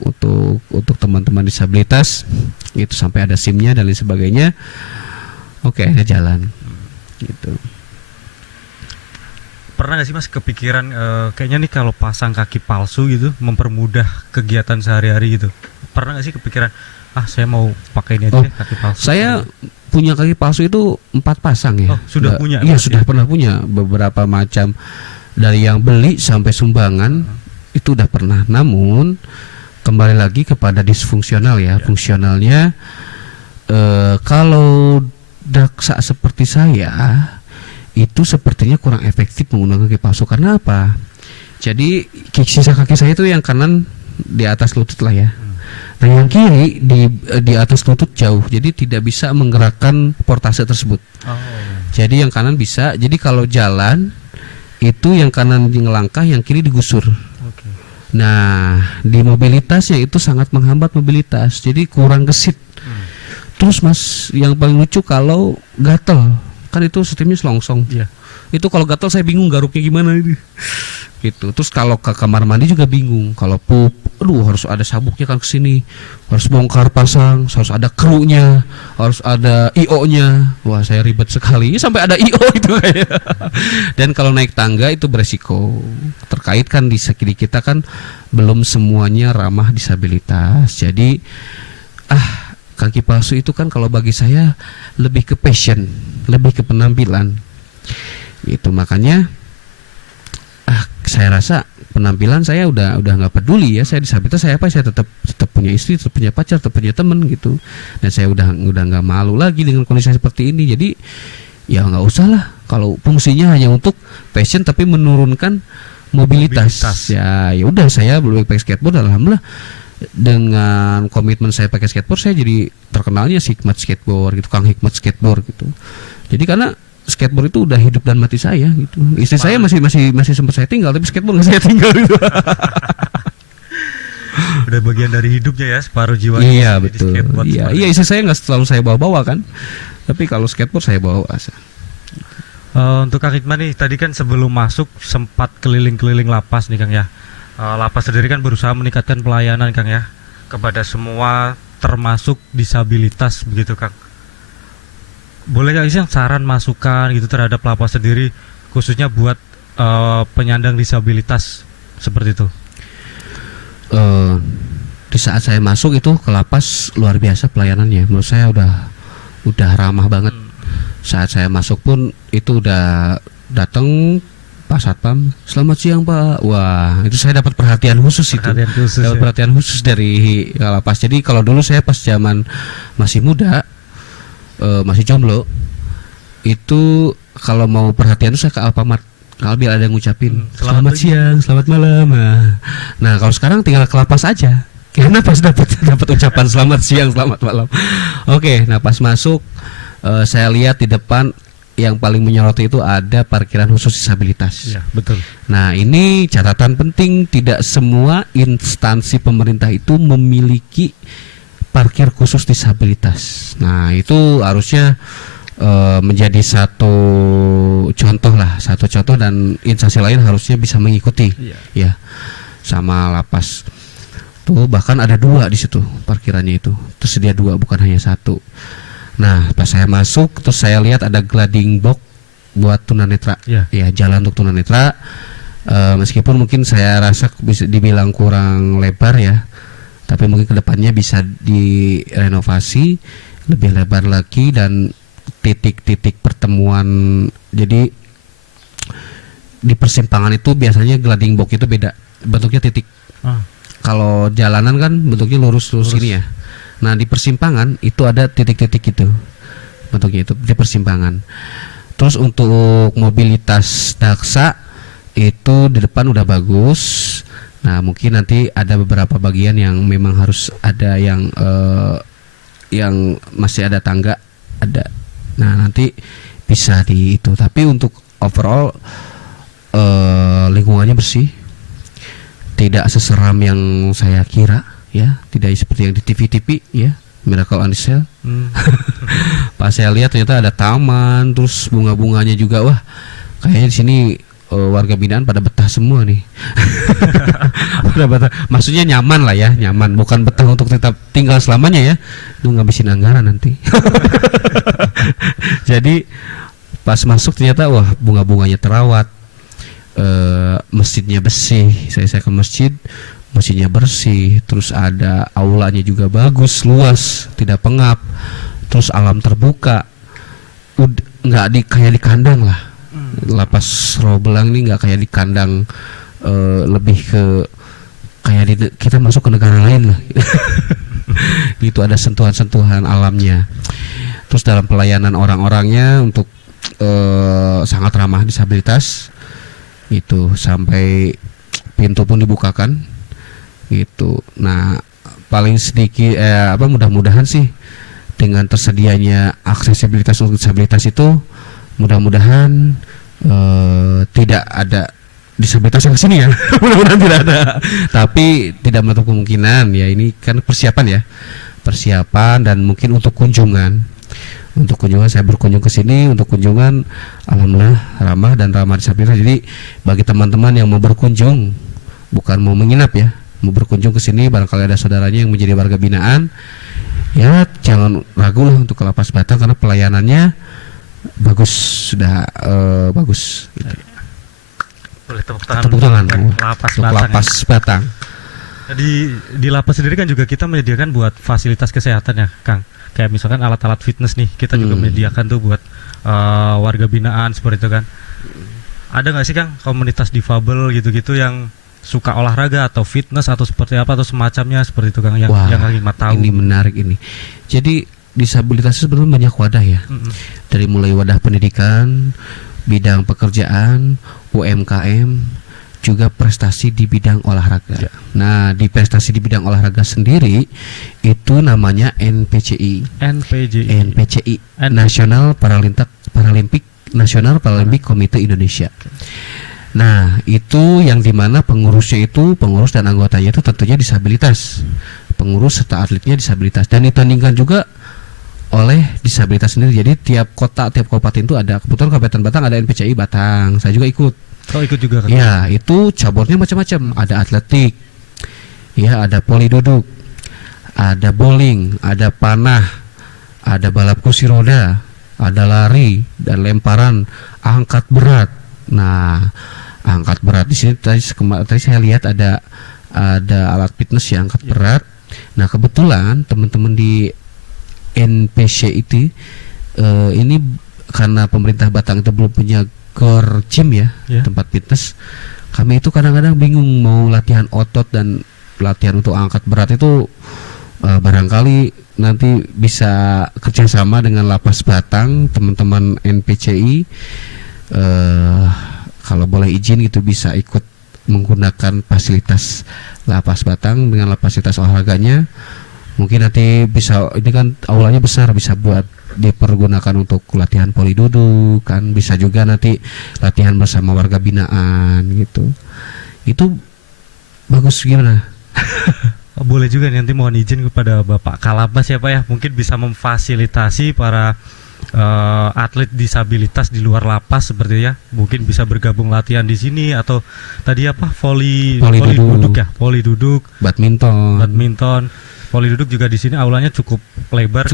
teman-teman disabilitas itu, sampai ada SIM-nya dan lain sebagainya. Oke, akhirnya jalan gitu. Pernah nggak sih Mas kepikiran kayaknya nih kalau pasang kaki palsu gitu mempermudah kegiatan sehari-hari gitu? Pernah nggak sih kepikiran saya mau pakai ini aja kaki palsu? Saya punya kaki palsu itu 4 pasang ya. Sudah punya? Iya sudah pernah punya beberapa macam. Dari yang beli sampai sumbangan itu udah pernah. Namun kembali lagi kepada disfungsional ya. Fungsionalnya kalau daksa seperti saya itu sepertinya kurang efektif menggunakan kaki palsu. Karena apa? Jadi sisa kaki saya itu yang kanan di atas lutut lah ya. Nah yang kiri di atas lutut jauh. Jadi tidak bisa menggerakkan portase tersebut. Jadi yang kanan bisa. Jadi kalau jalan itu yang kanan ngelangkah, yang kiri digusur. Nah, di mobilitasnya itu sangat menghambat mobilitas, jadi kurang gesit. Terus Mas, yang paling lucu kalau gatel, kan itu sistemnya selongsong. Iya. Itu kalau gatel saya bingung garuknya gimana ini. Gitu. Terus kalau ke kamar mandi juga bingung. Kalau pup, aduh harus ada sabuknya kan kesini, harus bongkar pasang, harus ada krunya, harus ada IO-nya. Wah, saya ribet sekali. Sampai ada IO itu kayak. Dan kalau naik tangga itu beresiko. Terkait kan di kita kan belum semuanya ramah disabilitas. Jadi kaki palsu itu kan kalau bagi saya lebih ke passion, lebih ke penampilan. Itu makanya saya rasa penampilan saya udah nggak peduli ya, saya disabilitas saya tetap punya istri, tetap punya pacar, tetap punya teman gitu, dan saya udah nggak malu lagi dengan kondisi seperti ini. Jadi ya nggak usah lah kalau fungsinya hanya untuk passion tapi menurunkan mobilitas. Ya udah, saya belum pakai skateboard, alhamdulillah dengan komitmen saya pakai skateboard saya jadi terkenalnya si Hikmat skateboard gitu, Kang Hikmat skateboard gitu. Jadi karena skateboard itu udah hidup dan mati saya gitu. Istri saya masih sempat saya tinggal, tapi skateboard nggak saya tinggal gitu. Udah bagian dari hidupnya ya, separuh jiwanya. Iya betul. Iya, istri saya nggak selalu saya bawa kan, tapi kalau skateboard saya bawa. Untuk Kang Hikmat nih, tadi kan sebelum masuk sempat keliling-keliling lapas nih Kang ya. Lapas sendiri kan berusaha meningkatkan pelayanan Kang ya kepada semua termasuk disabilitas begitu Kang. Boleh nggak sih saran masukan gitu terhadap lapas sendiri khususnya buat penyandang disabilitas seperti itu? Di saat saya masuk itu ke lapas luar biasa pelayanannya, menurut saya udah ramah banget. Saat saya masuk pun itu udah datang Pak Satpam, selamat siang Pak. Wah, itu saya dapat perhatian khusus perhatian khusus dari lapas. Jadi kalau dulu saya pas zaman masih muda, masih jomblo, itu kalau mau perhatian itu saya ke Alfamart. Kalau biar ada yang ngucapin selamat siang, selamat malam. Nah kalau sekarang tinggal ke lapas aja, karena pas dapat ucapan selamat siang, selamat malam. Oke, nah pas masuk saya lihat di depan yang paling menyoroti itu ada parkiran khusus disabilitas. Ya, betul. Nah ini catatan penting, tidak semua instansi pemerintah itu memiliki parkir khusus disabilitas. Nah itu harusnya menjadi satu contoh dan instansi lain harusnya bisa mengikuti. Ya, sama lapas tuh bahkan ada 2 di situ parkirannya, itu tersedia 2 bukan hanya 1. Nah pas saya masuk terus saya lihat ada gliding box buat tunanetra. Ya, jalan untuk tunanetra. Meskipun mungkin saya rasa bisa dibilang kurang lebar ya, tapi mungkin kedepannya bisa direnovasi lebih lebar lagi dan titik-titik pertemuan. Jadi di persimpangan itu biasanya gliding box itu beda bentuknya, titik. Kalau jalanan kan bentuknya lurus gini ya. Nah di persimpangan itu ada titik-titik itu bentuknya, itu di persimpangan. Terus untuk mobilitas daksa itu di depan udah bagus. Nah mungkin nanti ada beberapa bagian yang memang harus ada yang masih ada tangga ada. Nah nanti bisa di itu. Tapi untuk overall lingkungannya bersih, tidak seseram yang saya kira ya, tidak seperti yang di TV ya, Miracle on the Cell. Pas saya lihat ternyata ada taman, terus bunga-bunganya juga. Wah kayaknya di sini warga binaan pada betah semua nih. Maksudnya nyaman lah ya, nyaman, bukan betah untuk tetap tinggal selamanya ya, itu ngabisin anggaran nanti. Jadi pas masuk ternyata wah bunga-bunganya terawat, masjidnya bersih. Saya ke masjidnya bersih, terus ada aulanya juga bagus, luas, tidak pengap, terus alam terbuka, nggak kayak di kandang lah. Lapas Robelang ini nggak kayak di kandang, lebih ke kayak kita masuk ke negara lain lah. Gitu, ada sentuhan-sentuhan alamnya. Terus dalam pelayanan orang-orangnya untuk sangat ramah disabilitas, itu sampai pintu pun dibukakan. Gitu. Nah, paling sedikit mudah-mudahan sih dengan tersedianya aksesibilitas untuk disabilitas itu mudah-mudahan tidak ada disabilitas yang kesini ya. Mudah-mudahan tidak ada. Tapi tidak menutup kemungkinan ya, ini kan persiapan dan mungkin untuk kunjungan. Untuk kunjungan saya berkunjung ke sini untuk kunjungan, alhamdulillah ramah dan ramah disabilitas. Jadi bagi teman-teman yang mau berkunjung, bukan mau menginap ya, mau berkunjung ke sini, barangkali ada saudaranya yang menjadi warga binaan, ya jangan ragu lah untuk ke Lapas Batang karena pelayanannya bagus, sudah bagus. Boleh tepuk tangan, Tepuk tangan Lapas untuk Batang. Lapas Batang. Di lapas sendiri kan juga kita menyediakan buat fasilitas kesehatan ya, Kang. Kayak misalkan alat-alat fitness nih, kita juga menyediakan tuh buat warga binaan seperti itu kan. Ada nggak sih, Kang, komunitas difabel gitu-gitu yang suka olahraga atau fitness atau seperti apa atau semacamnya seperti itu, Kang, yang Wah, yang Kang tahu? ini menarik ini. Jadi disabilitas itu sebenarnya banyak wadah ya. Dari mulai wadah pendidikan, bidang pekerjaan, UMKM, juga prestasi di bidang olahraga. Ya. Nah, di prestasi di bidang olahraga sendiri itu namanya NPCI. NPJI. National Paralympic Committee Indonesia. Nah, itu yang dimana pengurus dan anggotanya itu tentunya disabilitas. Pengurus serta atletnya disabilitas, dan ditandingkan juga oleh disabilitas sendiri. Jadi tiap kota, tiap kabupaten itu ada. Kebetulan Kabupaten Batang ada NPCI Batang. Saya juga ikut. Oh, ikut juga, Kang? Ya, itu cabornya macam-macam. Ada atletik, ya, ada poli duduk, ada bowling, ada panah, ada balap kursi roda, ada lari dan lemparan, angkat berat. Nah, angkat berat di sini tadi saya lihat ada alat fitness yang angkat berat. Nah, kebetulan teman-teman di NPC itu ini karena pemerintah Batang itu belum punya gor gym ya, tempat fitness. Kami itu kadang-kadang bingung mau latihan otot dan latihan untuk angkat berat itu. Barangkali nanti bisa kerjasama dengan Lapas Batang, teman-teman NPCI. Kalau boleh izin itu bisa ikut menggunakan fasilitas Lapas Batang dengan fasilitas olahraganya. Mungkin nanti bisa, ini kan aulanya besar, bisa buat dipergunakan untuk latihan poli duduk kan, bisa juga nanti latihan bersama warga binaan gitu. Itu bagus gimana? Boleh juga nanti mohon izin kepada Bapak Kalabas ya, Pak ya, mungkin bisa memfasilitasi para atlet disabilitas di luar lapas seperti ya, mungkin bisa bergabung latihan di sini, atau tadi apa, voli duduk ya, voli duduk, badminton. Voli duduk juga di sini aulanya cukup lebar,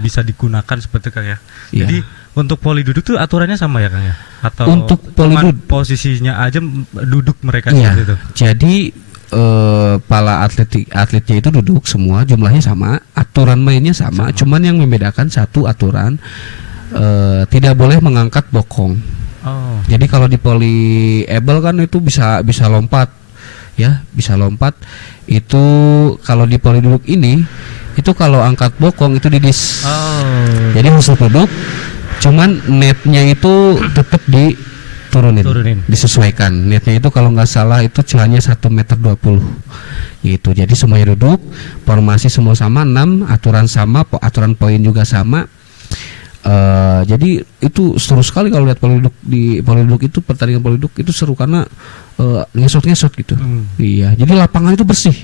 bisa digunakan seperti Kang ya. Jadi untuk voli duduk tuh aturannya sama ya, Kang ya? Atau untuk voli duduk posisinya aja duduk mereka seperti itu? Jadi para atletnya itu duduk semua, jumlahnya sama, aturan mainnya sama. Cuman yang membedakan satu aturan, tidak boleh mengangkat bokong. Jadi kalau di volleyable kan itu bisa lompat ya, bisa lompat. Itu kalau di poli duduk ini, itu kalau angkat bokong itu didis. Jadi khusus duduk, cuman netnya itu tetap diturunin, disesuaikan. Netnya itu kalau nggak salah itu hanya 1,20 meter gitu. Jadi semuanya duduk, formasi semua sama, 6, aturan sama, aturan poin juga sama. Jadi itu seru sekali kalau lihat poli duduk. Di poli duduk itu, pertandingan poli duduk itu seru karena ngesot gitu. Iya, jadi lapangan itu bersih.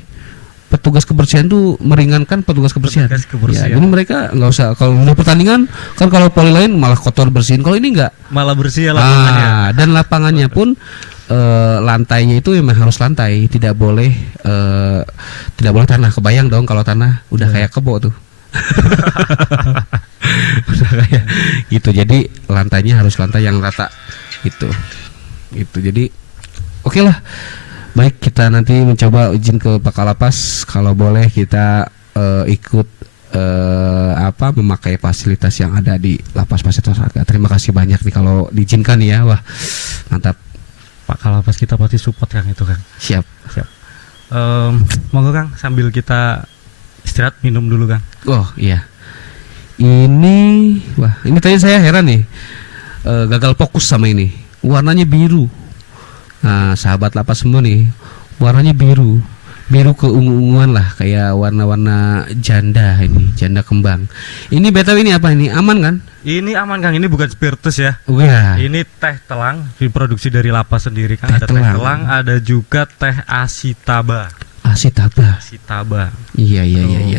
Petugas kebersihan tuh meringankan petugas kebersihan. Ya, jadi mereka nggak usah, kalau udah pertandingan kan, kalau poli lain malah kotor bersihin, kalau ini nggak, malah bersih ya lapangannya. Dan lapangannya pun lantainya itu memang harus lantai, tidak boleh tanah. Kebayang dong kalau tanah udah kayak kebo tuh. Udah kayak gitu. Jadi lantainya harus lantai yang rata gitu. Jadi oke lah. Baik, kita nanti mencoba izin ke Pak Kalapas, kalau boleh kita ikut memakai fasilitas yang ada di Lapas Fasilitas Olahraga. Terima kasih banyak nih kalau diizinkan ya. Wah, mantap. Pak Kalapas kita pasti support Kang itu, Kang. Siap. Monggo Kang, sambil kita istirahat minum dulu, Kang. Oh iya. Ini tadi saya heran nih. Gagal fokus sama ini. Warnanya biru. Nah, sahabat Lapas semua nih, warnanya biru. biru keungu-unguan lah, kayak warna-warna janda ini, janda kembang. Ini BTW ini apa ini? Aman kan? Ini aman Kang, ini bukan spiritus ya. Wah. Ini teh telang diproduksi dari lapas sendiri Kang. Teh Ada teh telang. telang, ada juga teh asitaba. Asitaba. Asitaba. Iya.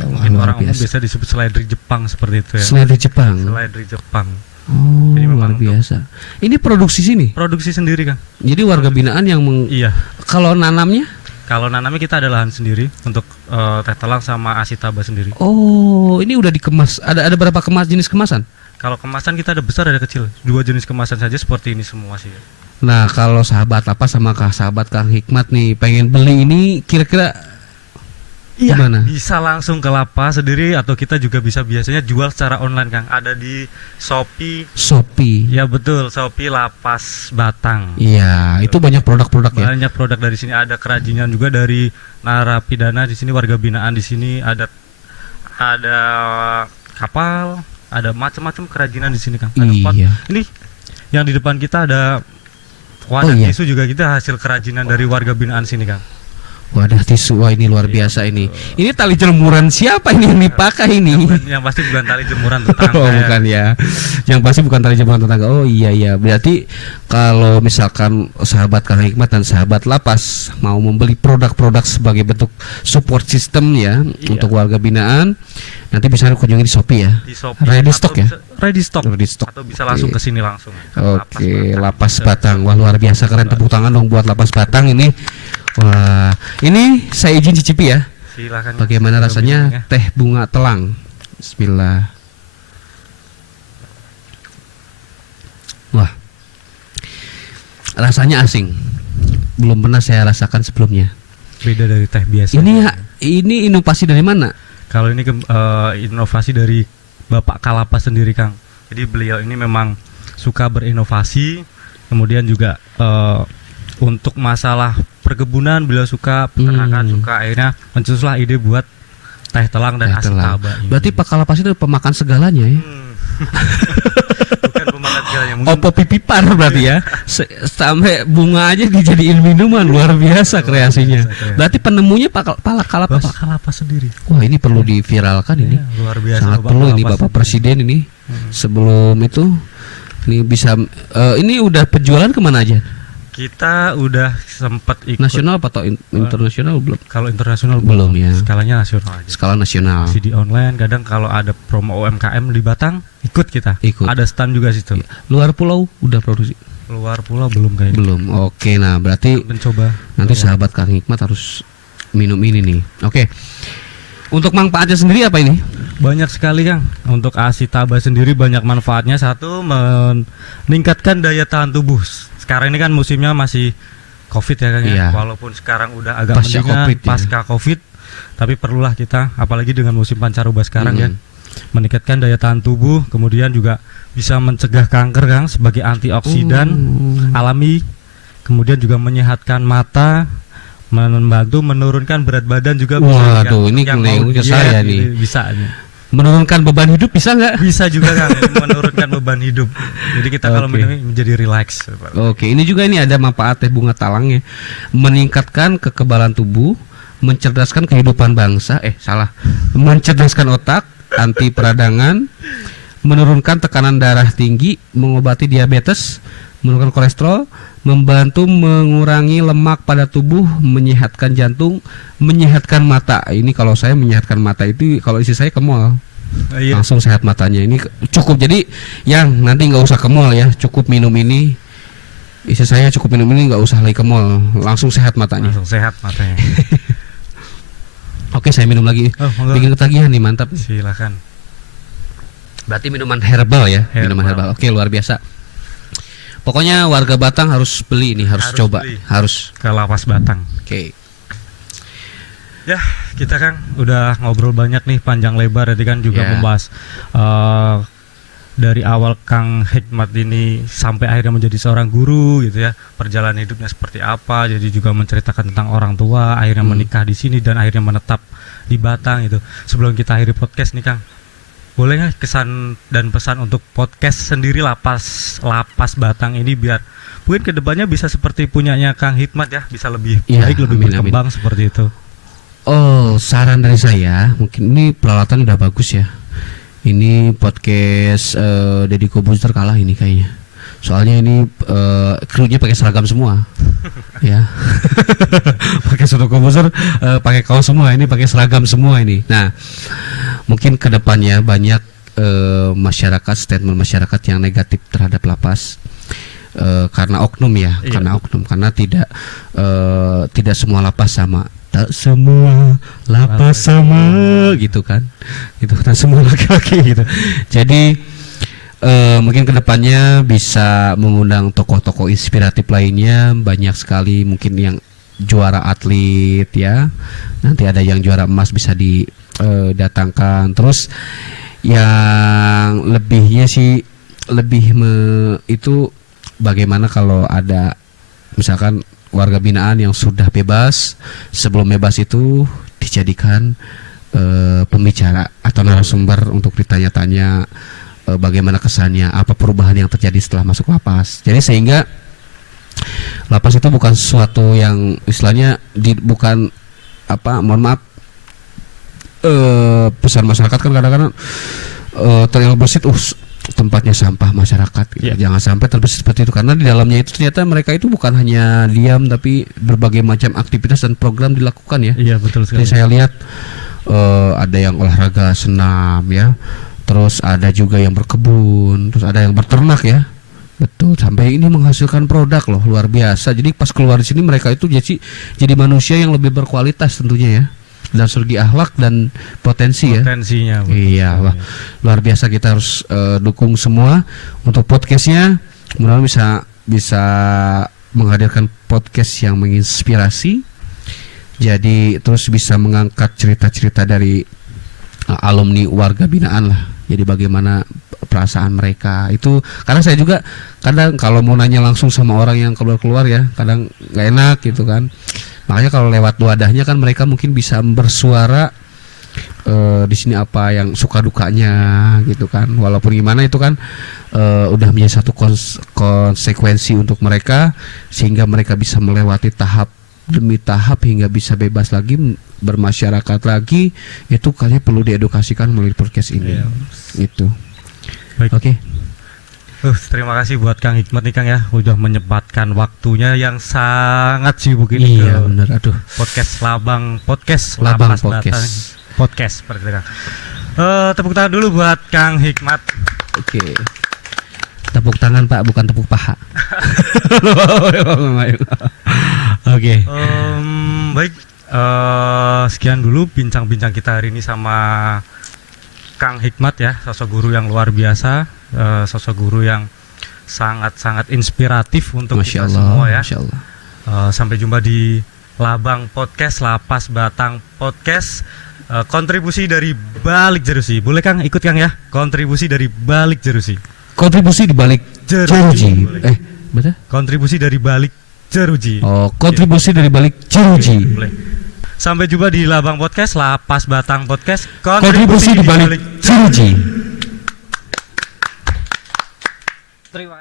Oh, mungkin Wah, luar orang umum biasa. biasa disebut seledri Jepang seperti itu ya. Seledri Jepang. Seledri Jepang. Oh, Jadi luar memang biasa. Ini produksi sini. Produksi sendiri Kang. Jadi warga binaan yang Iya. kalau nanamnya? Kalau nanamnya kita ada lahan sendiri untuk teh telang sama asitaba sendiri. Oh, ini udah dikemas. Ada berapa jenis kemasan? Kalau kemasan kita ada besar ada kecil. 2 jenis kemasan saja seperti ini semua sih. Nah, kalau sahabat apa sama sahabat Kang Hikmat nih pengen beli ini kira-kira gimana? Bisa langsung ke lapas sendiri atau kita juga bisa biasanya jual secara online Kang. Ada di Shopee. Ya betul, Shopee Lapas Batang. Iya, itu banyak produk-produk ya. Banyak produk dari sini, ada kerajinan juga dari narapidana di sini, warga binaan di sini, ada kapal, ada macam-macam kerajinan di sini Kang. Ada pot. Iya. Ini yang di depan kita ada wadah iya. tisu juga, kita hasil kerajinan dari warga binaan sini Kang. Wadah tisu, wah ini luar biasa ini. Ini tali jemuran siapa ini yang dipakai ini? Yang pasti bukan tali jemuran tetangga. Oh bukan ya. Yang pasti bukan tali jemuran tetangga. Oh iya. Berarti kalau misalkan sahabat Kang Hikmat dan sahabat lapas mau membeli produk-produk sebagai bentuk support system ya untuk warga binaan, nanti bisa kunjungi di Shopee ya. Di Shopee. Ready stock ya? Ready stock. Atau bisa langsung ke sini langsung. Oke, Lapas Batang. Wah luar biasa, keren, tepuk tangan dong buat Lapas Batang ini. Wah, ini saya izin cicipi ya. Silakan. Bagaimana rasanya teh bunga telang? Bismillah. Wah, rasanya asing. Belum pernah saya rasakan sebelumnya. Beda dari teh biasa. Ini inovasi dari mana? Kalau ini inovasi dari Bapak Kalapas sendiri Kang. Jadi beliau ini memang suka berinovasi. Kemudian juga untuk masalah perkebunan beliau suka, peternakan suka, akhirnya mencetuslah ide buat teh telang dan asitaba ini. Berarti Pak Kalapas itu pemakan segalanya ya? Bukan pemakan segalanya. Opo pipipar berarti ya. Sampai bunga aja dijadiin minuman, luar biasa kreasinya. Berarti penemunya Pak Kalapas. Bapak Kalapas sendiri. Wah ini perlu diviralkan ini. Luar biasa. Sangat perlu ini Bapak Presiden ini. Sebelum itu ini bisa ini udah penjualan kemana aja? Kita udah sempat ikut nasional atau internasional belum? Kalau internasional belum ya. Skalanya nasional aja. Skala nasional. Masih di online. Kadang kalau ada promo UMKM di Batang ikut kita. Ada stand juga situ. Ya. Luar pulau udah produksi? Luar pulau belum kayaknya. Belum. Oke, nah berarti mencoba. Nanti sahabat Kang Hikmat harus minum ini nih. Oke. Untuk manfaatnya sendiri apa ini? Banyak sekali Kang. Untuk asitaba sendiri banyak manfaatnya. Satu, meningkatkan daya tahan tubuh. Sekarang ini kan musimnya masih COVID ya Kang ya. Walaupun sekarang udah agak mendingan pasca COVID, tapi perlulah kita, apalagi dengan musim pancaroba sekarang ya, meningkatkan daya tahan tubuh. Kemudian juga bisa mencegah kanker Kang sebagai antioksidan alami. Kemudian juga menyehatkan mata, membantu menurunkan berat badan juga. Waduh, ini ke saya nih. Bisa nih. Menurunkan beban hidup bisa nggak? Bisa juga Kang, menurunkan beban hidup. Jadi kita kalau minum menjadi relax. Oke, ini juga ini ada manfaat teh bunga talang ya. Meningkatkan kekebalan tubuh, mencerdaskan kehidupan bangsa. Mencerdaskan otak, anti peradangan, menurunkan tekanan darah tinggi, mengobati diabetes, menurunkan kolesterol, membantu mengurangi lemak pada tubuh, menyehatkan jantung, menyehatkan mata. Ini kalau saya menyehatkan mata itu kalau isi saya ke mall. Langsung sehat matanya. Ini cukup, jadi yang nanti nggak usah ke mall ya, cukup minum ini. Isi saya cukup minum ini, nggak usah lagi ke mall, langsung sehat matanya. Langsung sehat matanya. Oke, saya minum lagi. Bikin ketagihan nih, mantap. Silakan. Berarti minuman herbal ya, minuman herbal. Oke, luar biasa. Pokoknya warga Batang harus beli ini, harus coba, harus ke Lapas Batang. Oke. Ya, kita Kang udah ngobrol banyak nih, panjang lebar. Tadi kan juga membahas dari awal Kang Hikmat ini sampai akhirnya menjadi seorang guru gitu ya, perjalanan hidupnya seperti apa. Jadi juga menceritakan tentang orang tua, akhirnya menikah di sini dan akhirnya menetap di Batang itu. Sebelum kita akhiri podcast nih Kang, boleh nggak kesan dan pesan untuk podcast sendiri Lapas Batang ini, biar mungkin kedepannya bisa seperti punyanya Kang Hikmat ya, bisa lebih baik, lebih berkembang seperti itu. Oh, saran dari saya, mungkin ini peralatan udah bagus ya. Ini podcast Deddy Kobuzer kalah ini kayaknya. Soalnya ini krunya pakai seragam semua, ya. Pakai Deddy Kobuzer, pakai kaos semua. Ini pakai seragam semua ini. Nah, mungkin kedepannya banyak masyarakat, statement masyarakat yang negatif terhadap lapas. Karena oknum ya, Iya. karena tidak semua lapas sama. Tak semua lapas sama gitu kan, gitu kan, semua laki-laki gitu. Jadi mungkin kedepannya bisa mengundang tokoh-tokoh inspiratif lainnya, banyak sekali mungkin yang juara atlet ya, nanti ada yang juara emas bisa didatangkan. Terus yang lebihnya sih itu bagaimana kalau ada misalkan warga binaan yang sudah bebas, sebelum bebas itu dijadikan pembicara atau narasumber untuk ditanya-tanya bagaimana kesannya, apa perubahan yang terjadi setelah masuk lapas. Jadi sehingga lapas itu bukan sesuatu yang istilahnya bukan apa, mohon maaf, pesan masyarakat kan kadang-kadang terbesit tempatnya sampah masyarakat gitu. Yeah. Jangan sampai terbesit seperti itu, karena di dalamnya itu ternyata mereka itu bukan hanya diam, tapi berbagai macam aktivitas dan program dilakukan ya. Iya, betul sekali. Jadi saya lihat ada yang olahraga senam ya, terus ada juga yang berkebun, terus ada yang berternak ya. Betul, sampai ini menghasilkan produk loh, luar biasa. Jadi pas keluar di sini mereka itu jadi manusia yang lebih berkualitas tentunya ya, dari segi akhlak dan potensinya. Betul Iya, sekali. wah, luar biasa. Kita harus dukung semua untuk podcastnya. Mudah-mudahan bisa menghadirkan podcast yang menginspirasi. Jadi terus bisa mengangkat cerita-cerita dari alumni warga binaan lah. Jadi bagaimana perasaan mereka itu, karena saya juga kadang kalau mau nanya langsung sama orang yang keluar ya, kadang nggak enak gitu kan. Makanya kalau lewat wadahnya kan mereka mungkin bisa bersuara di sini apa yang suka dukanya gitu kan. Walaupun gimana itu kan udah menjadi satu konsekuensi untuk mereka, sehingga mereka bisa melewati tahap demi tahap hingga bisa bebas lagi, bermasyarakat lagi. Itu kayaknya perlu diedukasikan melalui podcast ini. Iya. Itu. Baik. Oke. Terima kasih buat Kang Hikmat nih Kang ya, udah menyempatkan waktunya yang sangat sibuk ini Iya ke benar. Aduh. Labang Podcast Labang Lapas Podcast. Batang Podcast seperti itu Kang. Tepuk tangan dulu buat Kang Hikmat. Oke. Tepuk tangan Pak, bukan tepuk paha. Oke. Baik, sekian dulu bincang-bincang kita hari ini sama Kang Hikmat ya, sosok guru yang luar biasa, sosok guru yang sangat-sangat inspiratif untuk Masya kita Allah, semua ya. Masya Allah. Sampai jumpa di Labang Podcast, Lapas Batang Podcast. Kontribusi dari balik jerusi. Boleh Kang ikut Kang ya? Kontribusi dari balik jerusi. Kontribusi di balik jeruji. Betul? Kontribusi dari balik jeruji. Oh, kontribusi dari balik jeruji. Boleh. Sampai jumpa di Labang Podcast, Lapas Batang Podcast. Kontribusi di balik jeruji. Terima kasih.